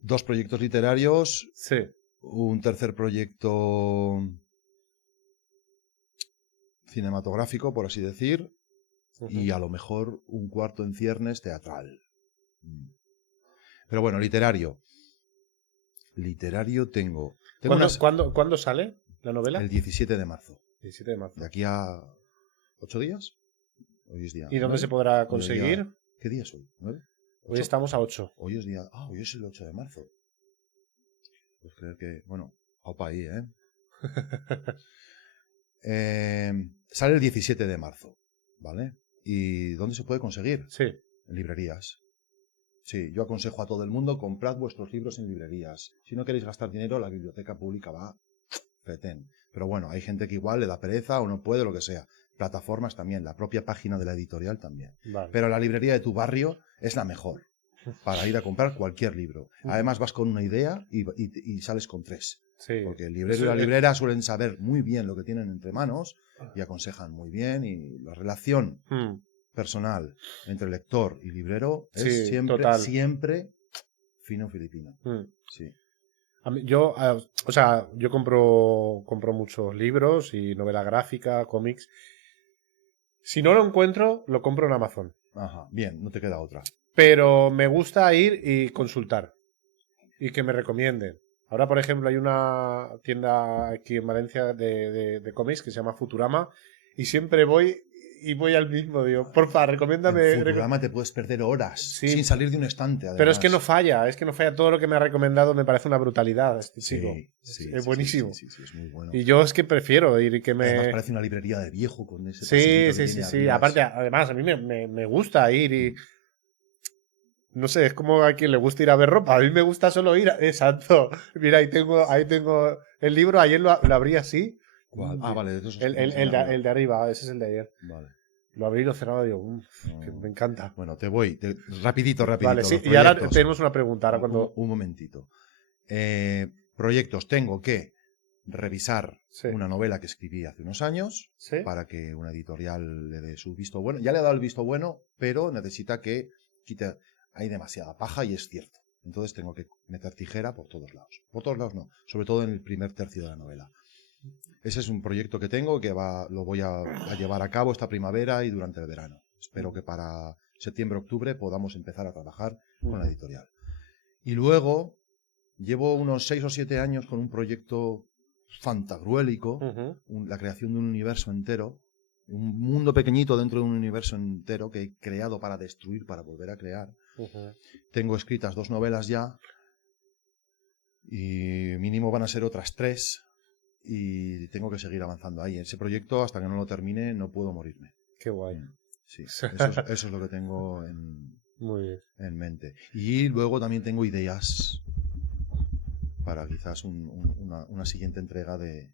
2 proyectos literarios, Sí. un tercer proyecto cinematográfico, por así decir, y Ujú. a lo mejor un cuarto en ciernes teatral. Mm. Pero bueno, literario. Literario tengo ¿Cuándo sale la novela? el 17 de marzo. 17 de De marzo. aquí a 8 días. Hoy es día ¿Y dónde se 9. podrá Hoy es día... conseguir? ¿Qué día es hoy? ¿9? Hoy ¿8? estamos a 8. Hoy es día... Ah, hoy es el 8 de marzo. Pues creer que... Bueno, opa ahí, ¿eh? Sale el 17 de marzo, ¿vale? ¿Y dónde se puede conseguir? Sí. En librerías. Sí, yo aconsejo a todo el mundo, comprad vuestros libros en librerías. Si no queréis gastar dinero, la biblioteca pública va fetén. Pero bueno, hay gente que igual le da pereza o no puede, lo que sea. Plataformas también, la propia página de la editorial también. Vale. Pero la librería de tu barrio es la mejor para ir a comprar cualquier libro. Además vas con una idea y sales con 3. Sí. Porque el librero y la librera suelen saber muy bien lo que tienen entre manos y aconsejan muy bien. Y la relación Mm, personal entre lector y librero es sí, siempre, total. siempre fino filipino. Mm. Sí. Yo compro muchos libros y novela gráfica, cómics. Si no lo encuentro, lo compro en Amazon. Ajá, bien, no te queda otra. Pero me gusta ir y consultar y que me recomienden. Ahora, por ejemplo, hay una tienda aquí en Valencia de cómics que se llama Futurama y siempre voy al mismo. Digo, porfa, En recomiéndame. Futurama te puedes perder horas sin Sí, salir de un estante, pero es que no además. falla, todo lo que me ha recomendado me parece una brutalidad este chico. Sí, sí, Es sí, sí, sí, buenísimo. sí, sí, es muy bueno. Y yo es que prefiero ir y que Además me... parece una librería de viejo con ese Sí, pasillito que sí, sí, tiene sí. arriba. Aparte, además, a mí me gusta ir y... Mm. No sé, es como a quien le gusta ir a ver ropa. A mí me gusta solo ir. Exacto. Mira, ahí tengo el libro. Ayer lo abrí así. ¿Cuál? Ah, vale, de esos que El, tienes el, ahí el de, arriba. el de arriba, ese es el de ayer. Vale. Lo abrí y lo cerrado y digo, que Mm. me encanta. Bueno, rapidito, Vale, rapidito, sí. los Y ahora proyectos. tenemos una pregunta. Ahora cuando... Un momentito. Proyectos, tengo que revisar Sí. una novela que escribí hace unos años ¿Sí? para que una editorial le dé su visto bueno. Ya le ha dado el visto bueno, pero necesita que quite... Hay demasiada paja y es cierto. Entonces tengo que meter tijera por todos lados. Por todos lados no, sobre todo en el primer tercio de la novela. Ese es un proyecto que tengo que lo voy a llevar a cabo esta primavera y durante el verano. Espero que para septiembre-octubre podamos empezar a trabajar con la editorial. Y luego llevo unos 6 o 7 años con un proyecto fantagruélico, Ujú. la creación de un universo entero, un mundo pequeñito dentro de un universo entero que he creado para destruir, para volver a crear. Ujú. Tengo escritas 2 novelas ya y mínimo van a ser otras 3 y tengo que seguir avanzando ahí. Ese proyecto, hasta que no lo termine, no puedo morirme. Qué guay. Sí, eso es lo que tengo Muy bien. en mente. Y luego también tengo ideas para quizás una siguiente entrega de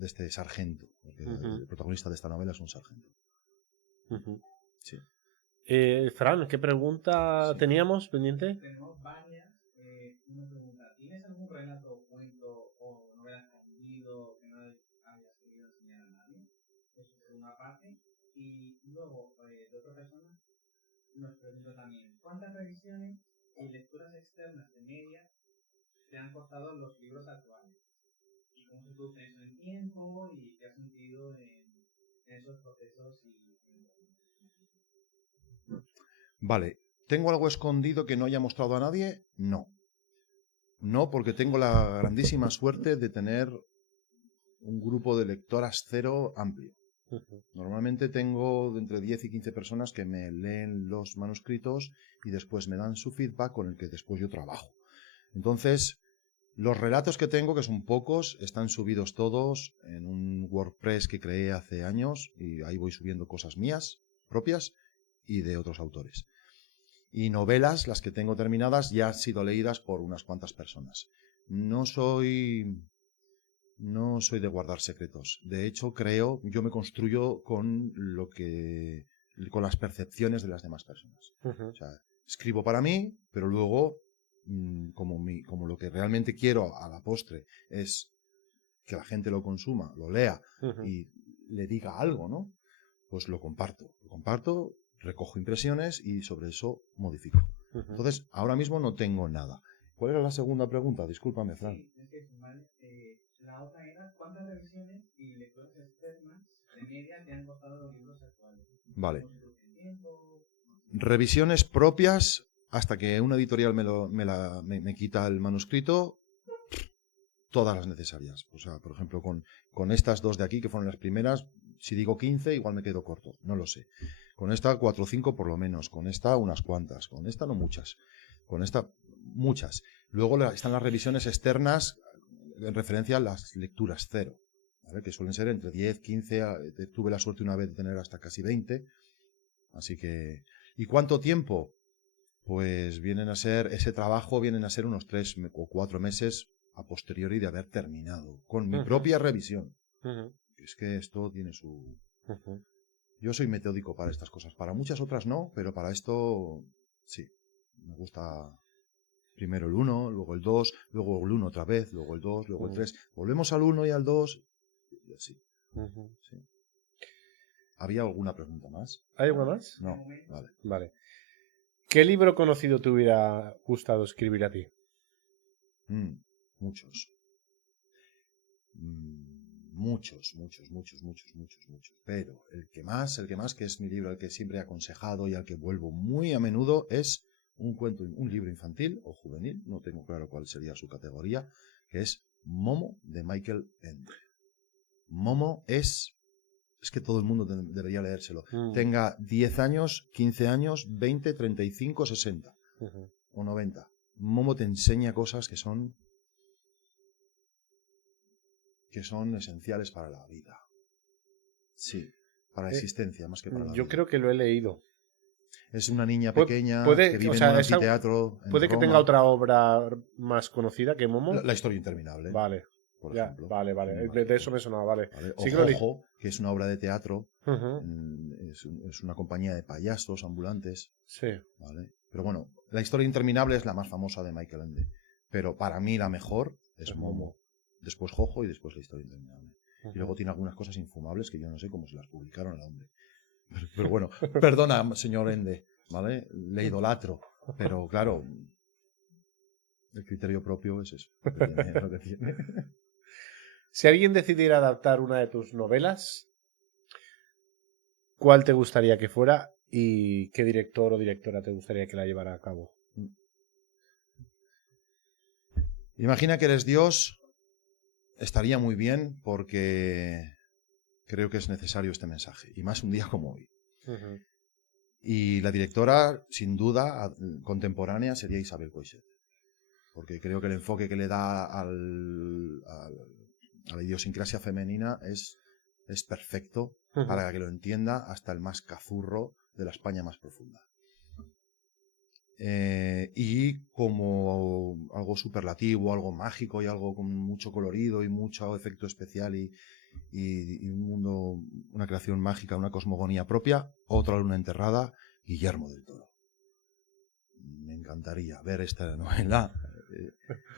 este sargento, porque el protagonista de esta novela es un sargento. Ujú. Sí, Fran, ¿qué pregunta sí. teníamos pendiente? Tenemos varias. Una pregunta: ¿tienes algún relato, cuento o novela que has leído que no hayas querido enseñar a nadie? Eso por una parte. Y luego, de otra persona, nos pregunta también, ¿cuántas revisiones y lecturas externas de media te han costado los libros actuales? ¿Y cómo se produce eso en tiempo? ¿Y qué has sentido en esos procesos? Vale, ¿tengo algo escondido que no haya mostrado a nadie? No. No, porque tengo la grandísima suerte de tener un grupo de lectoras cero amplio. Normalmente tengo de entre 10 y 15 personas que me leen los manuscritos y después me dan su feedback con el que después yo trabajo. Entonces, los relatos que tengo, que son pocos, están subidos todos en un WordPress que creé hace años y ahí voy subiendo cosas mías, propias y de otros autores. Y novelas, las que tengo terminadas, ya han sido leídas por unas cuantas personas. No soy de guardar secretos. De hecho, yo me construyo con las percepciones de las demás personas. O sea, escribo para mí, pero luego, como lo que realmente quiero a la postre es que la gente lo consuma, lo lea y le diga algo, ¿no? Pues lo comparto, recojo impresiones y sobre eso modifico. Entonces, ahora mismo no tengo nada. ¿Cuál era la segunda pregunta? Discúlpame, Fran. Sí, es que es mal. La otra era, ¿cuántas revisiones y lecturas externas de media te han costado los libros actuales? Vale. ¿Cómo se produce en tiempo? Revisiones propias hasta que una editorial me quita el manuscrito, todas las necesarias. O sea, por ejemplo, con estas dos de aquí, que fueron las primeras, si digo 15, igual me quedo corto, no lo sé. Con esta 4 o 5 por lo menos, con esta unas cuantas, con esta no muchas, con esta muchas. Luego están las revisiones externas en referencia a las lecturas cero, ¿vale? Que suelen ser entre 10, 15, tuve la suerte una vez de tener hasta casi 20. Así que... ¿Y cuánto tiempo? Pues ese trabajo vienen a ser unos 3 o 4 meses a posteriori de haber terminado, con mi propia revisión. Es que esto tiene su... Yo soy metódico para estas cosas. Para muchas otras no, pero para esto sí. Me gusta primero el 1, luego el 2, luego el 1 otra vez, luego el 2, luego el 3. Volvemos al 1 y al 2 y así. Sí. ¿Había alguna pregunta más? ¿Hay alguna más? No, vale. Vale. ¿Qué libro conocido te hubiera gustado escribir a ti? Muchos. Muchos. Pero el que más, que es mi libro, el que siempre he aconsejado y al que vuelvo muy a menudo, es un libro infantil o juvenil, no tengo claro cuál sería su categoría, que es Momo, de Michael Ende. Momo es que todo el mundo debería leérselo. Tenga 10 años, 15 años, 20, 35, 60 o 90. Momo te enseña cosas que son esenciales para la vida. Sí, para la existencia, más que para la vida. Yo creo que lo he leído. Es una niña pequeña que vive en un anfiteatro en ¿Puede Roma. que tenga otra obra más conocida que Momo? La historia interminable. Vale. Por ejemplo. Vale. De eso me sonaba, vale. O Sí Jojo, que es una obra de teatro. Es una compañía de payasos ambulantes. Sí. ¿Vale? Pero bueno, la historia interminable es la más famosa de Michael Ende. Pero para mí la mejor es Momo. Después Jojo y después la historia interminable. Y luego tiene algunas cosas infumables que yo no sé cómo se las publicaron al hombre. Pero bueno, perdona, señor Ende, ¿vale? Le idolatro. Pero claro, el criterio propio es eso. Lo que tiene. Si alguien decidiera adaptar una de tus novelas, ¿cuál te gustaría que fuera y qué director o directora te gustaría que la llevara a cabo? Imagina que eres Dios. Estaría muy bien porque creo que es necesario este mensaje. Y más un día como hoy. Y la directora, sin duda, contemporánea, sería Isabel Coixet. Porque creo que el enfoque que le da a la idiosincrasia femenina es perfecto para que lo entienda hasta el más cazurro de la España más profunda. Y como algo superlativo, algo mágico y algo con mucho colorido y mucho efecto especial y un mundo, una creación mágica, una cosmogonía propia, Otra luna enterrada, Guillermo del Toro. Me encantaría ver esta novela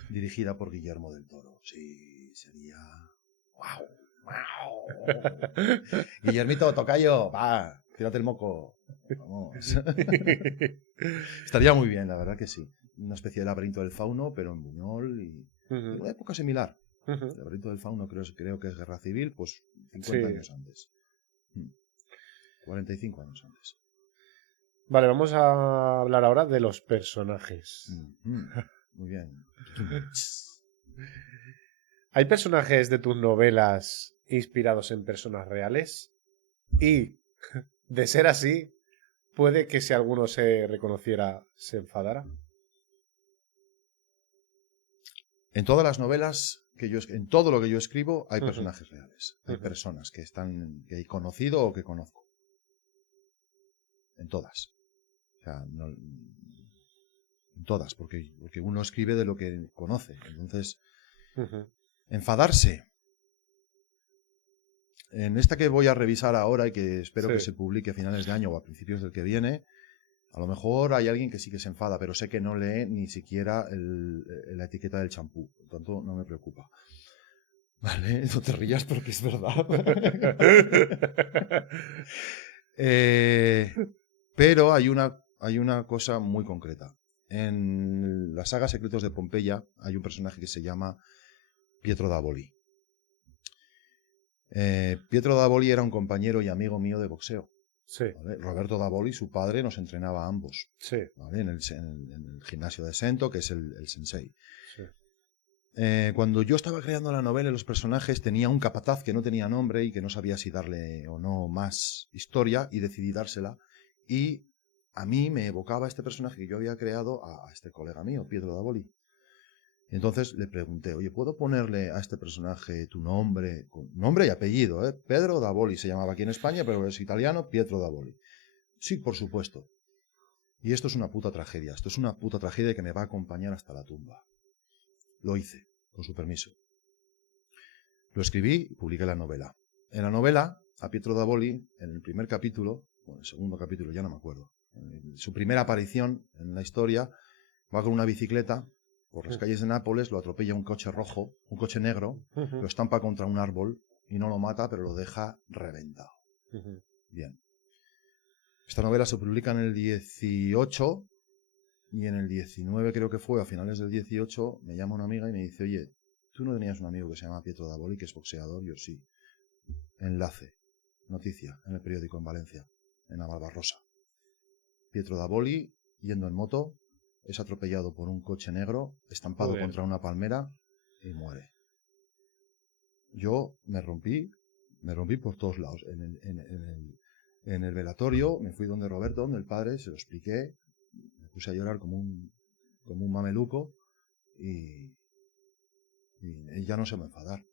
dirigida por Guillermo del Toro. Sí, sería... ¡Wow! Guillermito, tocayo, va, tírate el moco. Vamos. Estaría muy bien, la verdad que sí. Una especie de laberinto del fauno, pero en Buñol y en una época similar. El laberinto del fauno creo que es Guerra Civil, pues 50 Sí. años antes. 45 años antes. Vale, vamos a hablar ahora de los personajes. Muy bien. ¿Hay personajes de tus novelas inspirados en personas reales? Y, de ser así, puede que si alguno se reconociera, se enfadara. En todas las novelas en todo lo que yo escribo hay Ujú. personajes reales. Hay Ujú. personas que he conocido o que conozco. En todas. O sea, en todas, porque uno escribe de lo que conoce. Entonces, Ujú. enfadarse. En esta que voy a revisar ahora y que espero que Sí. se publique a finales de año o a principios del que viene, a lo mejor hay alguien que sí que se enfada, pero sé que no lee ni siquiera la etiqueta del champú. Por tanto, no me preocupa. Vale, no te rías porque es verdad. Pero hay una cosa muy concreta. En la saga Secretos de Pompeya hay un personaje que se llama Pietro Davoli. Pietro Davoli era un compañero y amigo mío de boxeo. Sí, ¿Vale? Roberto Davoli, su padre, nos entrenaba a ambos, sí, ¿vale? En el gimnasio de Sento, que es el sensei. sí. Cuando yo estaba creando la novela y los personajes, tenía un capataz que no tenía nombre y que no sabía si darle o no más historia, y decidí dársela. Y a mí me evocaba este personaje que yo había creado a este colega mío, Pietro Davoli. Entonces le pregunté, oye, ¿puedo ponerle a este personaje tu nombre, con nombre y apellido? Pedro Davoli se llamaba aquí en España, pero es italiano, Pietro Davoli. Sí, por supuesto. Y esto es una puta tragedia. Esto es una puta tragedia que me va a acompañar hasta la tumba. Lo hice, con su permiso. Lo escribí y publiqué la novela. En la novela, a Pietro Davoli, en el primer capítulo, o en el segundo capítulo, ya no me acuerdo, en su primera aparición en la historia, va con una bicicleta por las calles de Nápoles, lo atropella un coche rojo, un coche negro, Ujú. lo estampa contra un árbol y no lo mata, pero lo deja reventado. Ujú. Bien. Esta novela se publica en el 18 y en el 19, creo que fue, a finales del 18, me llama una amiga y me dice, oye, ¿tú no tenías un amigo que se llama Pietro Davoli, que es boxeador? Yo sí. Enlace. Noticia en el periódico en Valencia, en Navalbarrosa. Pietro Davoli, yendo en moto, es atropellado por un coche negro, estampado Joder. contra una palmera y muere. Yo me rompí por todos lados. En el velatorio me fui donde Roberto, donde el padre, se lo expliqué, me puse a llorar como un mameluco y él ya no se va a enfadar.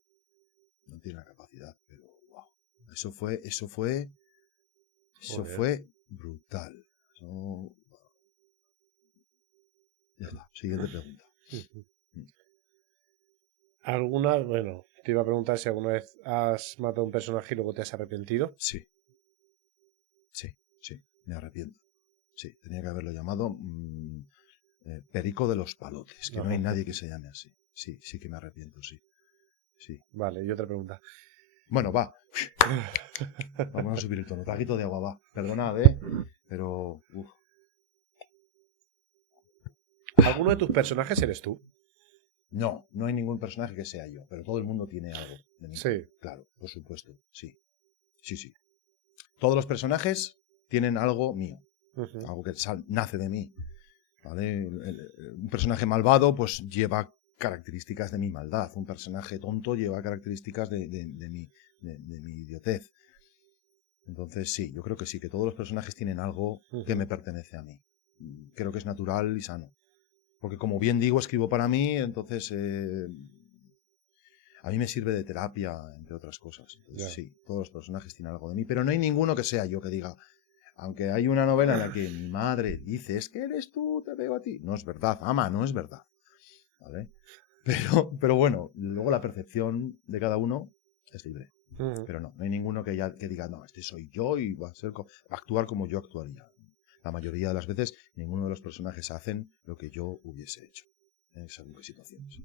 No tiene la capacidad, pero wow. Eso fue Joder. brutal. Ya está. Siguiente pregunta. Ujú. Bueno, te iba a preguntar si alguna vez has matado a un personaje y luego te has arrepentido. Sí, me arrepiento. Sí, tenía que haberlo llamado Perico de los Palotes, que no hay nadie que se llame así. Sí que me arrepiento, sí. Vale, y otra pregunta. Bueno, va. Vamos a subir el tono. Traguito de agua, va. Perdonad, pero... ¿Alguno de tus personajes eres tú? No hay ningún personaje que sea yo, pero todo el mundo tiene algo de mí. Sí. Claro, por supuesto, sí. Todos los personajes tienen algo mío, Ujú. algo que nace de mí. ¿Vale? Un personaje malvado pues lleva características de mi maldad. Un personaje tonto lleva características de mi idiotez. Entonces sí, yo creo que sí, que todos los personajes tienen algo que me pertenece a mí. Creo que es natural y sano. Porque como bien digo, escribo para mí, entonces a mí me sirve de terapia, entre otras cosas. Entonces sí, todos los personajes tienen algo de mí, pero no hay ninguno que sea yo que diga, aunque hay una novela en la que mi madre dice, es que eres tú, te veo a ti. No es verdad, ama, no es verdad. ¿Vale? Pero bueno, luego la percepción de cada uno es libre. Ujú. Pero no hay ninguno que diga, no, este soy yo y va a actuar como yo actuaría. La mayoría de las veces, ninguno de los personajes hacen lo que yo hubiese hecho en según qué situaciones.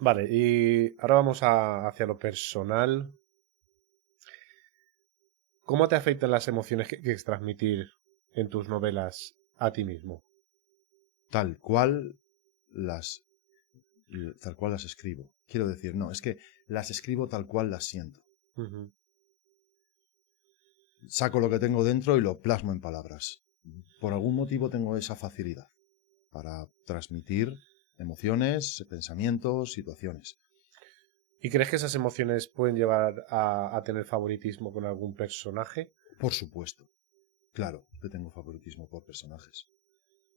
Vale, y ahora vamos hacia lo personal. ¿Cómo te afectan las emociones que quieres transmitir en tus novelas a ti mismo? Tal cual las escribo. Quiero decir, no, es que las escribo tal cual las siento. Ujú. Saco lo que tengo dentro y lo plasmo en palabras. Por algún motivo tengo esa facilidad para transmitir emociones, pensamientos, situaciones. ¿Y crees que esas emociones pueden llevar a tener favoritismo con algún personaje? Por supuesto. Claro que tengo favoritismo por personajes.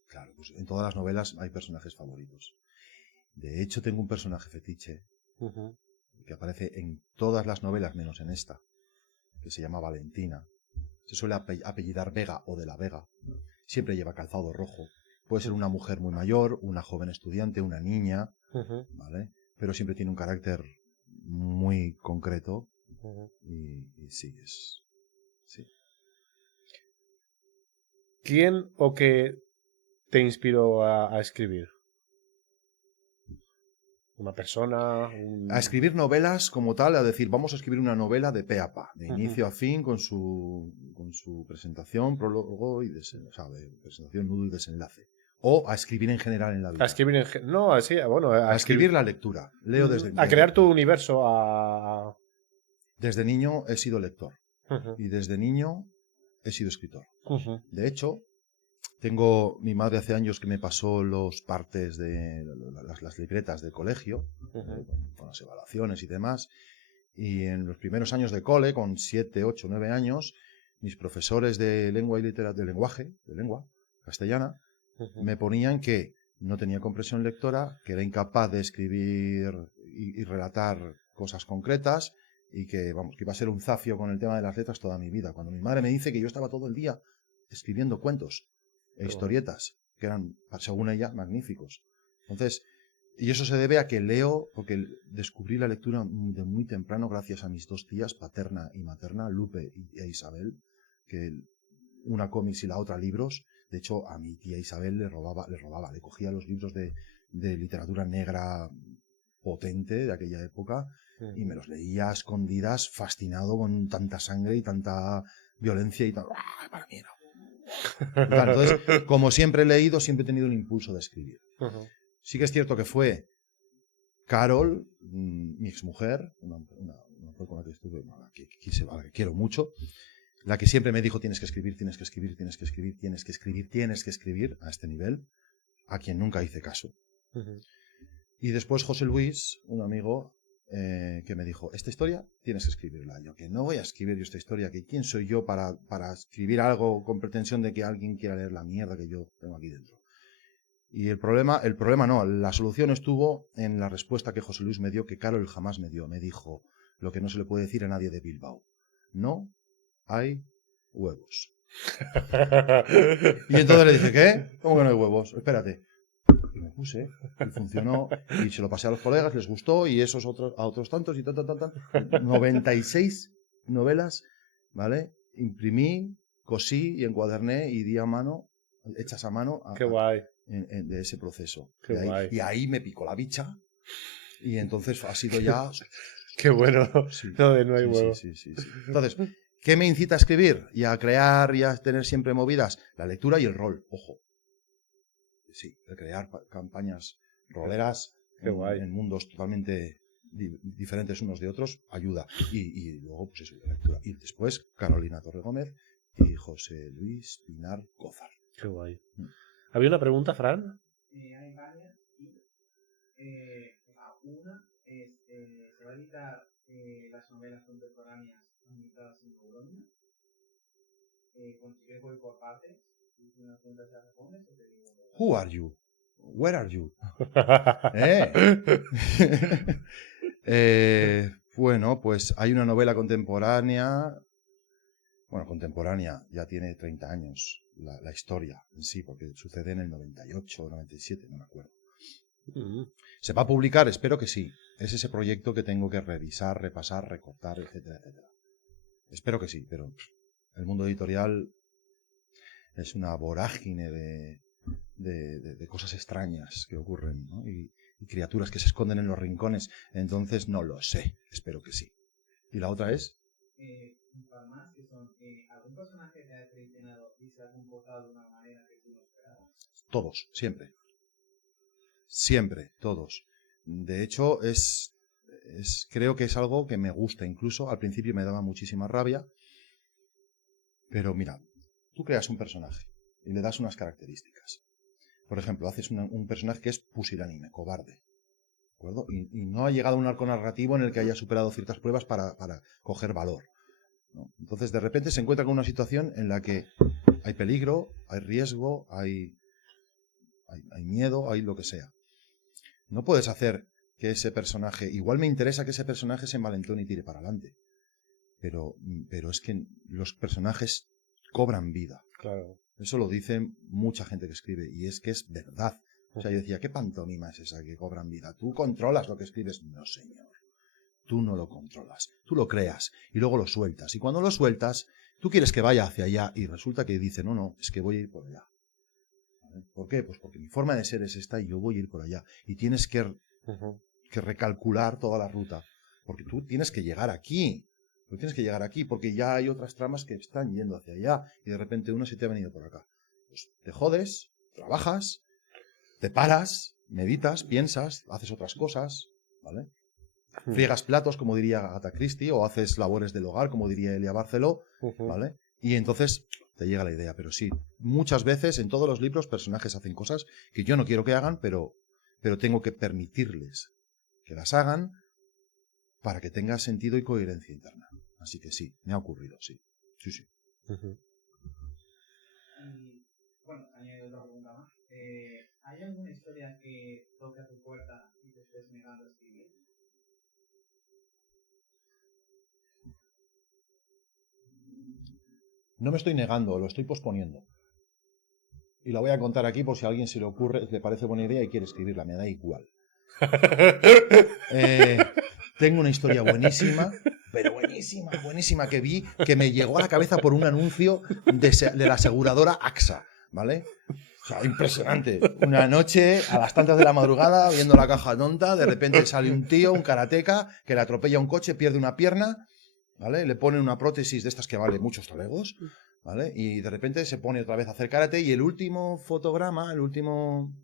Claro, pues en todas las novelas hay personajes favoritos. De hecho, tengo un personaje fetiche Ujú. que aparece en todas las novelas menos en esta, que se llama Valentina. Se suele apellidar Vega o de la Vega. Siempre lleva calzado rojo. Puede ser una mujer muy mayor, una joven estudiante, una niña, Ujú. ¿vale? Pero siempre tiene un carácter muy concreto Ujú. y sí, sí. ¿Quién o qué te inspiró a escribir? ¿Una persona? A escribir novelas como tal, a decir, vamos a escribir una novela de pe a pa, de Ujú. inicio a fin, con su presentación, prólogo y presentación, nudo y desenlace. O a escribir en general en la vida. A escribir no, así, bueno, A escribir la lectura. Leo a crear tu universo, desde niño he sido lector. Ujú. Y desde niño he sido escritor. Ujú. De hecho, mi madre hace años que me pasó los partes de las libretas de colegio, Ujú. con las evaluaciones y demás. Y en los primeros años de cole, con 7, 8, 9 años, mis profesores de lengua y literatura, de lengua castellana, Ujú. me ponían que no tenía comprensión lectora, que era incapaz de escribir y relatar cosas concretas y que, vamos, que iba a ser un zafio con el tema de las letras toda mi vida. Cuando mi madre me dice que yo estaba todo el día escribiendo cuentos e historietas, que eran, según ella, magníficos. Entonces, y eso se debe a que leo, porque descubrí la lectura de muy temprano gracias a mis dos tías, paterna y materna, Lupe e Isabel, que una cómics y la otra libros. De hecho, a mi tía Isabel le cogía los libros de literatura negra potente de aquella época y me los leía a escondidas, fascinado con tanta sangre y tanta violencia y tal. Para mí era... Entonces, como siempre he leído, siempre he tenido el impulso de escribir. Ujú. Sí que es cierto que fue Carol, mi exmujer, una mujer con la que estuve, a la que quiero mucho, la que siempre me dijo tienes que escribir, tienes que escribir, tienes que escribir, tienes que escribir, tienes que escribir a este nivel, a quien nunca hice caso. Ujú. Y después José Luis, un amigo, que me dijo, esta historia tienes que escribirla. Yo, que no voy a escribir yo esta historia, que quién soy yo para escribir algo con pretensión de que alguien quiera leer la mierda que yo tengo aquí dentro. Y el problema no, la solución estuvo en la respuesta que José Luis me dio, que Carol jamás me dio. Me dijo lo que no se le puede decir a nadie de Bilbao. No hay huevos. Y entonces le dije, ¿qué? ¿Cómo que no hay huevos? Espérate. Y me puse, y funcionó, y se lo pasé a los colegas, les gustó, y esos otros, a otros tantos, y 96 novelas, ¿vale? Imprimí, cosí y encuaderné y di a mano, hechas a mano, Qué guay, de ese proceso. qué guay. Y ahí me picó la bicha, y entonces ha sido ya... Qué bueno. Sí, Lo de no hay sí, huevo. sí. Entonces, ¿qué me incita a escribir y a crear y a tener siempre movidas? La lectura y el rol, ojo. Sí, el crear campañas roleras Qué guay. en mundos totalmente diferentes unos de otros ayuda. Y luego, pues eso, la lectura. Y después, Carolina Torre Gómez y José Luis Pinar Gózar. Qué guay. ¿Había una pregunta, Fran? Hay varias y una es, ¿se va a editar las novelas contemporáneas ambientadas en Logroño? ¿Consigues voy por partes? Si me preguntas ya respondes o te digo... Who are you? Where are you? Bueno, pues hay una novela contemporánea. Bueno, contemporánea, ya tiene 30 años la historia en sí, porque sucede en el 98 o 97, no me acuerdo. ¿Se va a publicar? Espero que sí. Es ese proyecto que tengo que revisar, repasar, recortar, etcétera, etcétera. Espero que sí, pero el mundo editorial es una vorágine de cosas extrañas que ocurren, ¿no? Y criaturas que se esconden en los rincones. Entonces no lo sé. Espero que sí. ¿Y la otra es? un par más, que son algún personaje te ha traicionado y se ha comportado de una manera que tú no esperabas. Todos, siempre. Siempre, todos. De hecho, creo que es algo que me gusta. Incluso al principio me daba muchísima rabia. Pero mira, tú creas un personaje y le das unas características. Por ejemplo, haces un personaje que es pusilánime, cobarde. ¿De acuerdo? Y no ha llegado a un arco narrativo en el que haya superado ciertas pruebas para coger valor, ¿no? Entonces, de repente se encuentra con una situación en la que hay peligro, hay riesgo, hay miedo, hay lo que sea. No puedes hacer que ese personaje... Igual me interesa que ese personaje se envalentone y tire para adelante. Pero es que los personajes cobran vida. Claro. Eso lo dice mucha gente que escribe, y es que es verdad. O sea, yo decía, ¿qué pantomima es esa que cobran vida? ¿Tú controlas lo que escribes? No, señor. Tú no lo controlas. Tú lo creas y luego lo sueltas. Y cuando lo sueltas, tú quieres que vaya hacia allá y resulta que dice, no, es que voy a ir por allá. ¿Vale? ¿Por qué? Pues porque mi forma de ser es esta y yo voy a ir por allá. Y tienes que recalcular toda la ruta. Porque tú tienes que llegar aquí. Tú tienes que llegar aquí porque ya hay otras tramas que están yendo hacia allá y de repente uno se te ha venido por acá. Pues te jodes, trabajas, te paras, meditas, piensas, haces otras cosas, ¿vale? Friegas platos, como diría Agatha Christie, o haces labores del hogar, como diría Elia Barceló, ¿vale? Y entonces te llega la idea. Pero sí, muchas veces en todos los libros personajes hacen cosas que yo no quiero que hagan, pero tengo que permitirles que las hagan para que tenga sentido y coherencia interna. Así que sí, me ha ocurrido, sí. Sí, sí. Y, bueno, añado otra pregunta más. ¿Hay alguna historia que toque a tu puerta y te estés negando a escribir? No me estoy negando, lo estoy posponiendo. Y la voy a contar aquí por si a alguien se le ocurre, le parece buena idea y quiere escribirla, me da igual. Tengo una historia buenísima, pero buenísima que vi, que me llegó a la cabeza por un anuncio de la aseguradora AXA, ¿vale? O sea, impresionante. Una noche, a las tantas de la madrugada, viendo la caja tonta, de repente sale un tío, un karateca, que le atropella un coche, pierde una pierna, ¿vale? Le ponen una prótesis de estas que vale muchos talegos, ¿vale? Y de repente se pone otra vez a hacer karate y el último fotograma, el último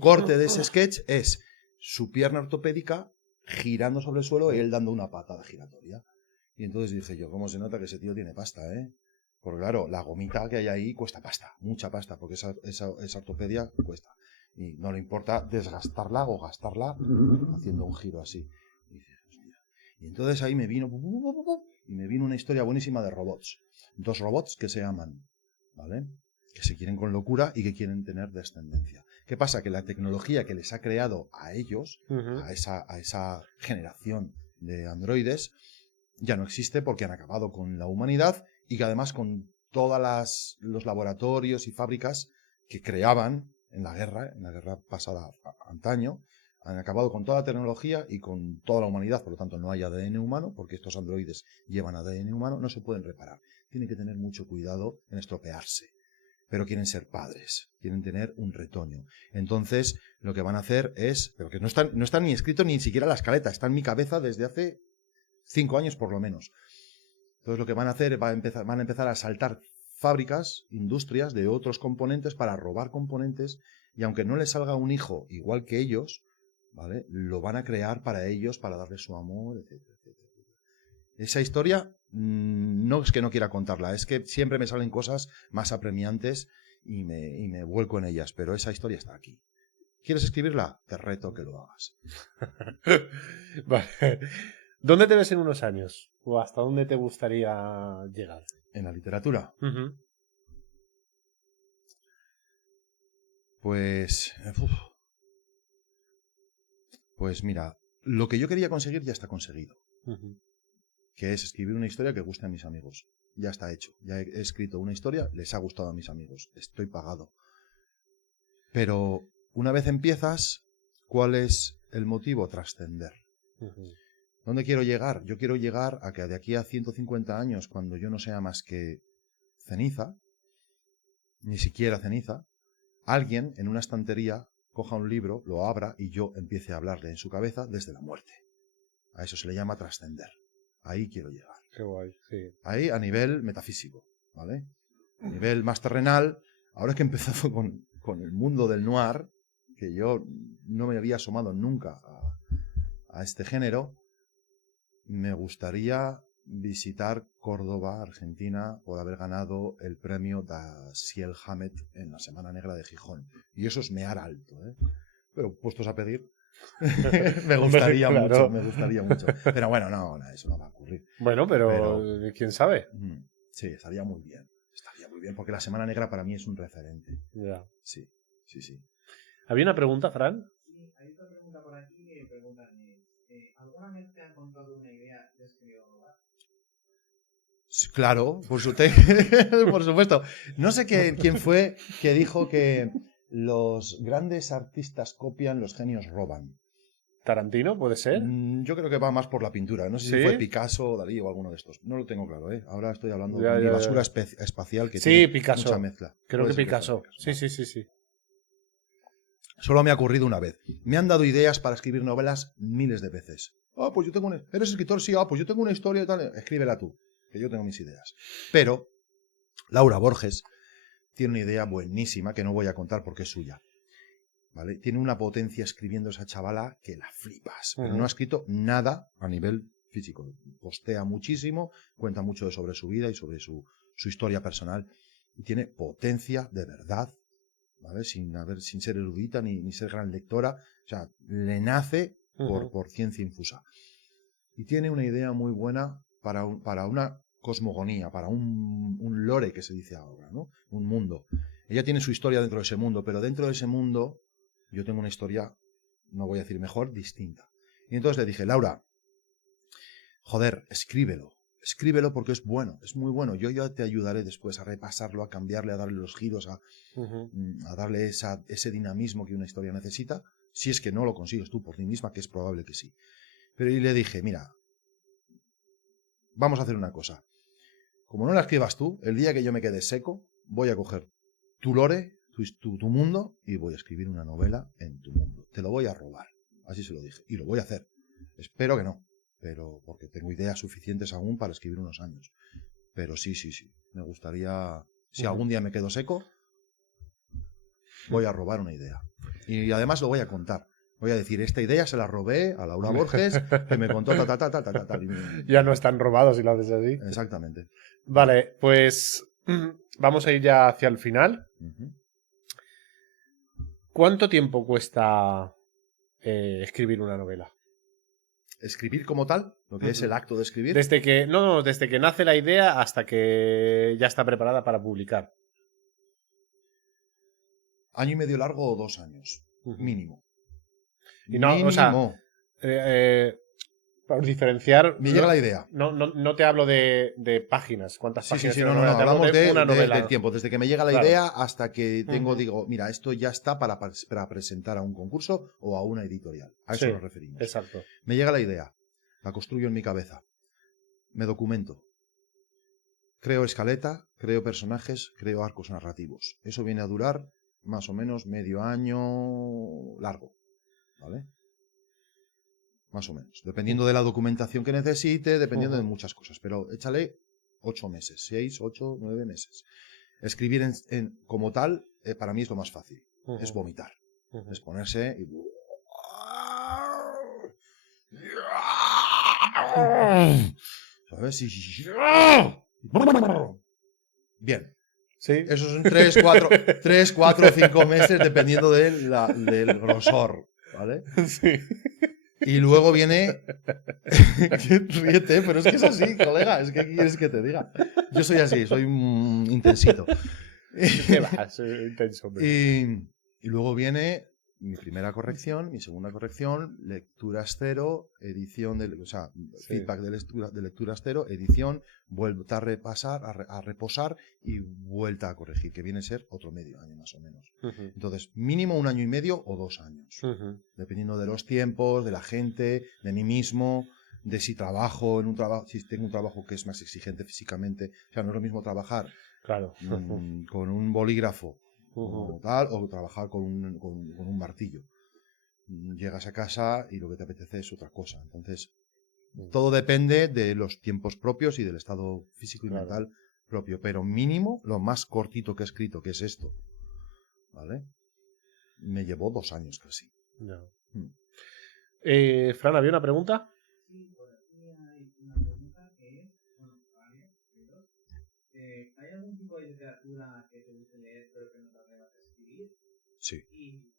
corte de ese sketch es su pierna ortopédica girando sobre el suelo y él dando una patada giratoria. Y entonces dije yo, ¿cómo se nota que ese tío tiene pasta, eh? Porque claro, la gomita que hay ahí cuesta pasta, mucha pasta, porque esa ortopedia cuesta. Y no le importa desgastarla o gastarla haciendo un giro así. Y entonces ahí me vino una historia buenísima de robots. 2 robots que se aman, ¿vale? Que se quieren con locura y que quieren tener descendencia. ¿Qué pasa? Que la tecnología que les ha creado a ellos, a esa generación de androides, ya no existe porque han acabado con la humanidad y que además con todos los laboratorios y fábricas que creaban en la guerra pasada antaño, han acabado con toda la tecnología y con toda la humanidad. Por lo tanto, no hay ADN humano, porque estos androides llevan ADN humano, no se pueden reparar. Tienen que tener mucho cuidado en estropearse. Pero quieren ser padres, quieren tener un retoño. Entonces, lo que van a hacer es, pero que no está ni escrito ni siquiera la escaleta, está en mi cabeza desde hace 5 años por lo menos. Entonces, lo que van a hacer, van a empezar a asaltar fábricas, industrias de otros componentes para robar componentes, y aunque no les salga un hijo igual que ellos, ¿vale? Lo van a crear para ellos, para darles su amor, etcétera, etcétera. Esa historia no es que no quiera contarla, es que siempre me salen cosas más apremiantes y me vuelco en ellas, pero esa historia está aquí. ¿Quieres escribirla? Te reto que lo hagas. Vale. ¿Dónde te ves en unos años? ¿O hasta dónde te gustaría llegar? En la literatura. Pues mira, lo que yo quería conseguir ya está conseguido. Que es escribir una historia que guste a mis amigos. Ya está hecho. Ya he escrito una historia, les ha gustado a mis amigos. Estoy pagado. Pero una vez empiezas, ¿cuál es el motivo? Trascender. ¿Dónde quiero llegar? Yo quiero llegar a que de aquí a 150 años, cuando yo no sea más que ceniza, ni siquiera ceniza, alguien en una estantería coja un libro, lo abra y yo empiece a hablarle en su cabeza desde la muerte. A eso se le llama trascender. Ahí quiero llegar. Qué guay, sí. Ahí a nivel metafísico, ¿vale? A nivel más terrenal, ahora es que he empezado con el mundo del noir, que yo no me había asomado nunca a este género, me gustaría visitar Córdoba, Argentina, por haber ganado el premio Dashiell Hammett en la Semana Negra de Gijón. Y eso es mear alto, ¿eh? Pero puestos a pedir, me gustaría Claro. mucho. Pero bueno, no, eso no va a ocurrir. Bueno, pero quién sabe. Sí, estaría muy bien. Estaría muy bien, porque la Semana Negra para mí es un referente. Ya. Sí. ¿Había una pregunta, Fran? Sí, hay otra pregunta por aquí que preguntan, ¿alguna vez te han contado una idea de escribir robar? Claro, por supuesto. No sé quién fue que dijo que los grandes artistas copian, los genios roban. ¿Tarantino puede ser? Yo creo que va más por la pintura. No sé ¿Sí? si fue Picasso, Dalí o alguno de estos. No lo tengo claro, ¿eh? Ahora estoy hablando Ya, de mi ya, basura ya. espacial que Sí, tiene Picasso. mucha mezcla. Creo Puede que ser fuera Picasso. Picasso. Sí. Solo me ha ocurrido una vez. Me han dado ideas para escribir novelas miles de veces. Pues yo tengo ¿Eres escritor? Sí, pues yo tengo una historia y tal. Escríbela tú, que yo tengo mis ideas. Pero Laura Borges tiene una idea buenísima que no voy a contar porque es suya. ¿Vale? Tiene una potencia escribiendo esa chavala que la flipas. Pero no ha escrito nada a nivel físico. Postea muchísimo, cuenta mucho sobre su vida y sobre su historia personal. Y tiene potencia de verdad, ¿vale? Sin ser erudita ni ser gran lectora. O sea, le nace por ciencia infusa. Y tiene una idea muy buena para una cosmogonía, para un lore que se dice ahora, ¿no? Un mundo. Ella tiene su historia dentro de ese mundo, pero dentro de ese mundo yo tengo una historia, no voy a decir mejor, distinta. Y entonces le dije, Laura, joder, escríbelo porque es bueno, es muy bueno. Yo ya te ayudaré después a repasarlo, a cambiarle, a darle los giros, a darle ese dinamismo que una historia necesita, si es que no lo consigues tú por ti misma, que es probable que sí. Pero y le dije, mira, vamos a hacer una cosa. Como no la escribas tú, el día que yo me quede seco, voy a coger tu lore, tu mundo, y voy a escribir una novela en tu mundo. Te lo voy a robar. Así se lo dije. Y lo voy a hacer. Espero que no. Pero porque tengo ideas suficientes aún para escribir unos años. Pero sí. Me gustaría... Si algún día me quedo seco, voy a robar una idea. Y además lo voy a contar. Voy a decir, esta idea se la robé a Laura Borges, que me contó tal. Ya no están robados si lo haces así. Exactamente. Vale, pues vamos a ir ya hacia el final. ¿Cuánto tiempo cuesta escribir una novela? Escribir como tal, lo que es el acto de escribir. Desde que nace la idea hasta que ya está preparada para publicar. 1 año y medio largo o 2 años, mínimo. Y no, mínimo. O sea, por diferenciar... Me llega la idea. No te hablo de páginas. ¿Cuántas páginas? No, hablamos de una novela. del tiempo. Desde que me llega la idea hasta que digo, mira, esto ya está para presentar a un concurso o a una editorial. A eso nos referimos. Exacto. Me llega la idea, la construyo en mi cabeza, me documento, creo escaleta, creo personajes, creo arcos narrativos. Eso viene a durar más o menos medio año largo, ¿vale? Más o menos, dependiendo de la documentación que necesite, dependiendo de muchas cosas, pero échale 8 meses, 6, 8, 9 meses. Escribir como tal, para mí es lo más fácil, es vomitar, es ponerse y... ¿Sabes? Bien. Sí. Esos son 3, 4 o 5 meses dependiendo del grosor, ¿vale? Sí. Y luego viene... Ríete, pero es que es así, colega. Es que ¿qué quieres que te diga? Yo soy así, soy un intensito. ¿Qué va? Soy intenso, hombre. Y luego viene mi primera corrección, mi segunda corrección, lecturas cero, edición, feedback de lecturas cero, edición, vuelta a repasar, a reposar y vuelta a corregir, que viene a ser otro medio año más o menos. Entonces, mínimo 1 año y medio o 2 años, dependiendo de los tiempos, de la gente, de mí mismo, de si trabajo en un trabajo, si tengo un trabajo que es más exigente físicamente. O sea, no es lo mismo trabajar con un bolígrafo o trabajar con un martillo. Llegas a casa y lo que te apetece es otra cosa. Entonces, Todo depende de los tiempos propios y del estado físico y Claro. mental propio. Pero mínimo, lo más cortito que he escrito, que es esto, ¿vale? Me llevó 2 años casi. Ya. Mm. Fran, ¿había una pregunta? Sí, por aquí hay una pregunta que es, bueno, varias, de dos. ¿Hay algún tipo de literatura que te guste leer pero que no te atrevas a escribir? Sí. Y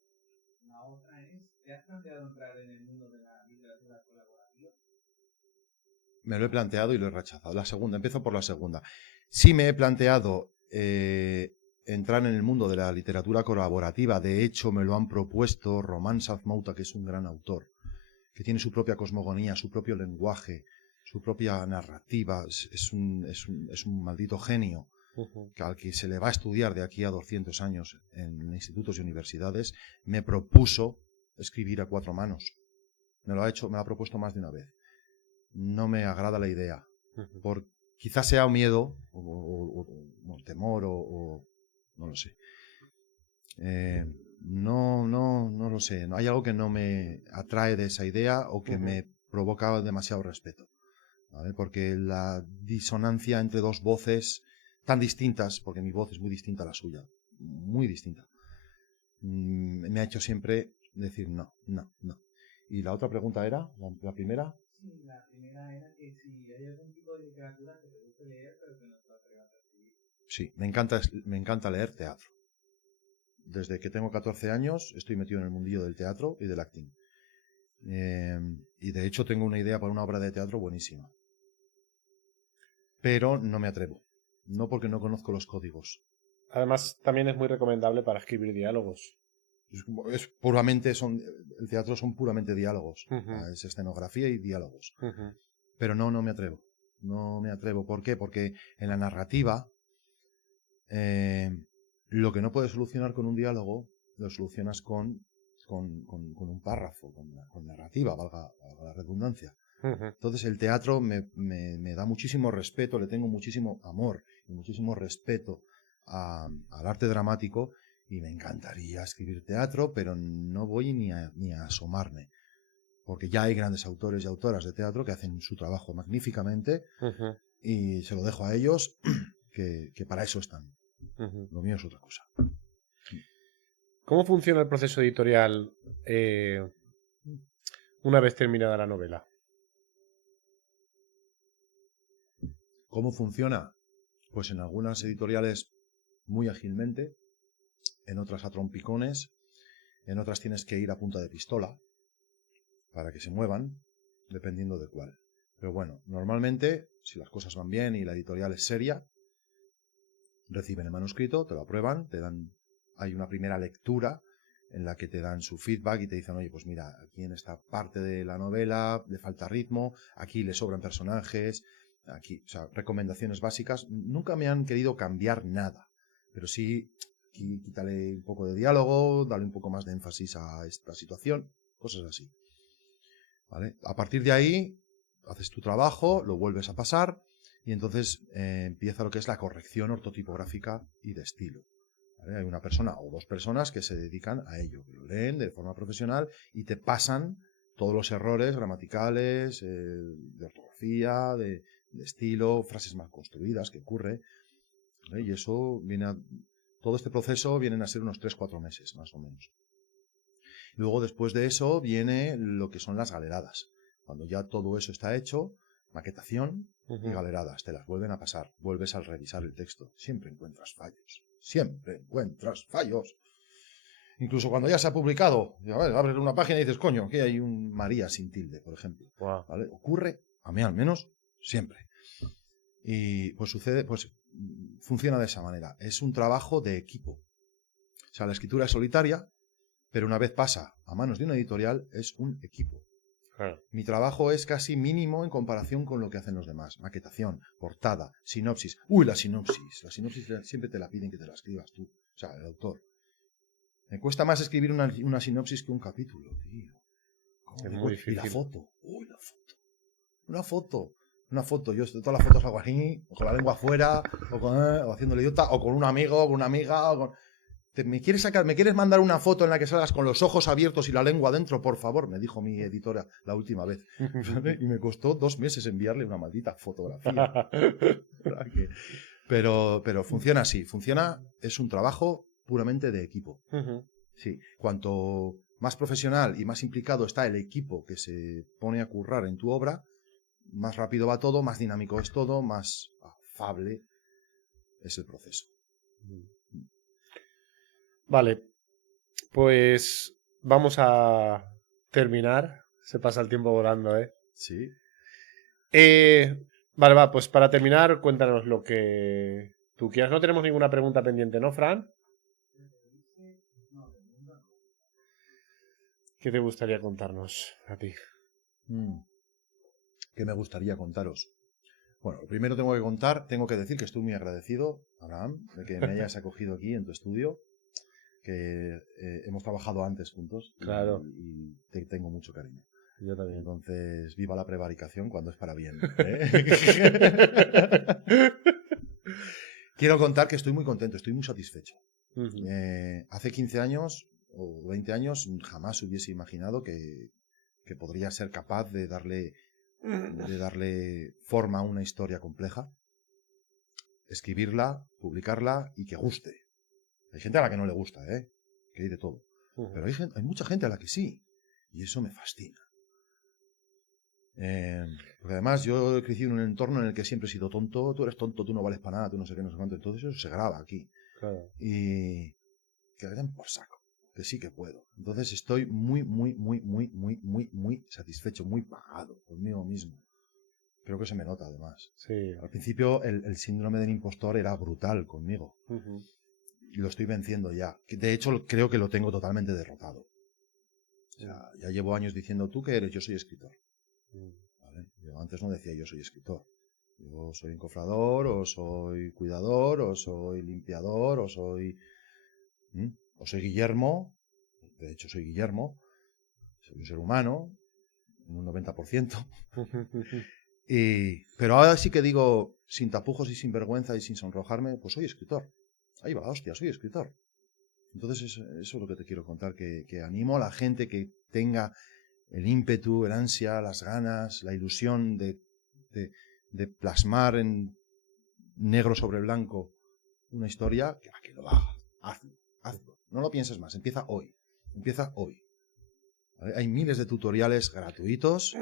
la otra es, ¿te has planteado entrar en el mundo de la literatura colaborativa? Me lo he planteado y lo he rechazado. La segunda, empiezo por la segunda. Sí me he planteado entrar en el mundo de la literatura colaborativa. De hecho, me lo han propuesto Román Sazmauta, que es un gran autor, que tiene su propia cosmogonía, su propio lenguaje, su propia narrativa. Es un maldito genio que al que se le va a estudiar de aquí a 200 años en institutos y universidades. Me propuso escribir a 4 manos. Me lo ha propuesto más de una vez. No me agrada la idea. Por quizás sea miedo o temor o no lo sé. No lo sé. Hay algo que no me atrae de esa idea o que me provoca demasiado respeto, ¿vale? Porque la disonancia entre dos voces tan distintas, porque mi voz es muy distinta a la suya, muy distinta, me ha hecho siempre decir no. Y la otra pregunta era, la primera. Sí, la primera era que si hay algún tipo de literatura que te guste leer pero que no te atrevas a escribir. Sí, me encanta leer teatro. Desde que tengo 14 años estoy metido en el mundillo del teatro y del acting. Y de hecho tengo una idea para una obra de teatro buenísima. Pero no me atrevo. No porque no conozco los códigos. Además, también es muy recomendable para escribir diálogos. El teatro son puramente diálogos. Es escenografía y diálogos. Pero no me atrevo. No me atrevo. ¿Por qué? Porque en la narrativa lo que no puedes solucionar con un diálogo lo solucionas con un párrafo, con narrativa, valga la redundancia. Entonces el teatro me da muchísimo respeto, le tengo muchísimo amor y muchísimo respeto al arte dramático y me encantaría escribir teatro, pero no voy ni a asomarme, porque ya hay grandes autores y autoras de teatro que hacen su trabajo magníficamente y se lo dejo a ellos que para eso están. Lo mío es otra cosa. ¿Cómo funciona el proceso editorial una vez terminada la novela? ¿Cómo funciona? Pues en algunas editoriales muy ágilmente, en otras a trompicones, en otras tienes que ir a punta de pistola para que se muevan, dependiendo de cuál. Pero bueno, normalmente, si las cosas van bien y la editorial es seria, reciben el manuscrito, te lo aprueban, hay una primera lectura en la que te dan su feedback y te dicen, oye, pues mira, aquí en esta parte de la novela le falta ritmo, aquí le sobran personajes, aquí, o sea, recomendaciones básicas. Nunca me han querido cambiar nada, pero sí, quítale un poco de diálogo, dale un poco más de énfasis a esta situación, cosas así. ¿Vale? A partir de ahí, haces tu trabajo, lo vuelves a pasar y entonces empieza lo que es la corrección ortotipográfica y de estilo. ¿Vale? Hay una persona o 2 personas que se dedican a ello, que lo leen de forma profesional y te pasan todos los errores gramaticales, de ortografía, de estilo, frases mal construidas que ocurre. ¿Vale? Y eso todo este proceso vienen a ser unos 3-4 meses, más o menos. Luego, después de eso, viene lo que son las galeradas. Cuando ya todo eso está hecho, maquetación y galeradas. Te las vuelven a pasar. Vuelves a revisar el texto. Siempre encuentras fallos. Siempre encuentras fallos. Incluso cuando ya se ha publicado, abres una página y dices, coño, aquí hay un María sin tilde, por ejemplo. Wow. ¿Vale? Ocurre, a mí al menos, siempre. Y pues funciona de esa manera. Es un trabajo de equipo. O sea, la escritura es solitaria, pero una vez pasa a manos de una editorial, es un equipo. Claro. Mi trabajo es casi mínimo en comparación con lo que hacen los demás. Maquetación, portada, sinopsis. ¡Uy, la sinopsis! La sinopsis siempre te la piden que te la escribas tú. O sea, el autor. Me cuesta más escribir una sinopsis que un capítulo, tío. Es muy difícil. Y la foto. ¡Uy, la foto! Una foto. Yo todas las fotos hago así, o con la lengua afuera, o haciéndole idiota, o con un amigo, o con una amiga, ¿Me quieres mandar una foto en la que salgas con los ojos abiertos y la lengua adentro, por favor? Me dijo mi editora la última vez. ¿Vale? Y me costó 2 meses enviarle una maldita fotografía. Pero funciona así. Es un trabajo puramente de equipo. Sí. Cuanto más profesional y más implicado está el equipo que se pone a currar en tu obra, más rápido va todo, más dinámico es todo, más afable es el proceso. Vale, pues vamos a terminar. Se pasa el tiempo volando, ¿eh? Sí. Vale, va, pues para terminar, cuéntanos lo que tú quieras. No tenemos ninguna pregunta pendiente, ¿no, Fran? ¿Qué te gustaría contarnos a ti? ¿Qué me gustaría contaros? Bueno, lo primero tengo que decir que estoy muy agradecido, Abraham, de que me hayas acogido aquí en tu estudio, que hemos trabajado antes juntos. Claro. Y te tengo mucho cariño. Yo también. Entonces, viva la prevaricación cuando es para bien. Quiero contar que estoy muy contento, estoy muy satisfecho. Hace 15 años o 20 años jamás hubiese imaginado que podría ser capaz de darle forma a una historia compleja, escribirla, publicarla y que guste. Hay gente a la que no le gusta, que hay de todo. Pero hay mucha gente a la que sí. Y eso me fascina. Porque además yo he crecido en un entorno en el que siempre he sido tonto. Tú eres tonto, tú no vales para nada, tú no sé qué, no sé cuánto. Entonces eso se graba aquí. Claro. Y que le den por saco. Que sí que puedo. Entonces estoy muy, muy, muy, muy, muy, muy, muy satisfecho, muy pagado conmigo mismo. Creo que se me nota además. Sí. Al principio el síndrome del impostor era brutal conmigo. Y lo estoy venciendo ya. De hecho, creo que lo tengo totalmente derrotado. O sea, ya llevo años diciendo, ¿tú qué eres? Yo soy escritor. ¿Vale? Yo antes no decía yo soy escritor. Yo soy encofrador, o soy cuidador, o soy limpiador, o soy Guillermo. De hecho, soy Guillermo. Soy un ser humano, en un 90%. Pero ahora sí que digo, sin tapujos y sin vergüenza y sin sonrojarme, pues soy escritor. Ahí va, hostia, soy escritor. Entonces eso es lo que te quiero contar, que animo a la gente que tenga el ímpetu, el ansia, las ganas, la ilusión de plasmar en negro sobre blanco una historia, que lo haga. Hazlo. No lo pienses más, empieza hoy. ¿Vale? Hay miles de tutoriales gratuitos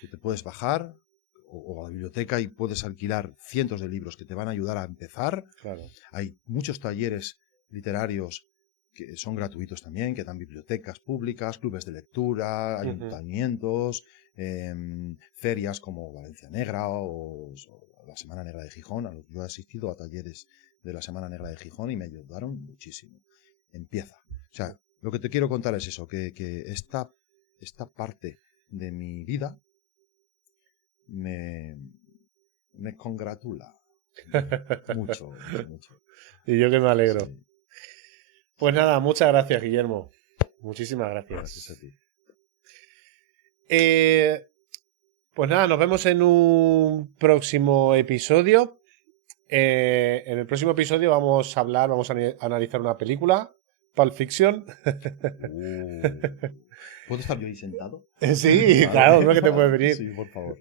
que te puedes bajar o a la biblioteca y puedes alquilar cientos de libros que te van a ayudar a empezar. Claro. Hay muchos talleres literarios que son gratuitos también, que dan bibliotecas públicas, clubes de lectura, ayuntamientos, ferias como Valencia Negra o la Semana Negra de Gijón. Yo he asistido a talleres de la Semana Negra de Gijón y me ayudaron muchísimo. Empieza. O sea, lo que te quiero contar es eso, que esta parte de mi vida me congratula mucho. Y yo que me alegro. Sí. Pues nada, muchas gracias, Guillermo. Muchísimas gracias. Gracias a ti. Pues nada, nos vemos en un próximo episodio. En el próximo episodio vamos a analizar una película, Pulp Fiction. ¿Puedo estar yo ahí sentado? Sí, claro, no es que te puedes venir. Sí, por favor.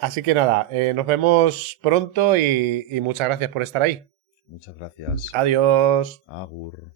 Así que nada, nos vemos pronto y muchas gracias por estar ahí. Muchas gracias. Adiós. Agur.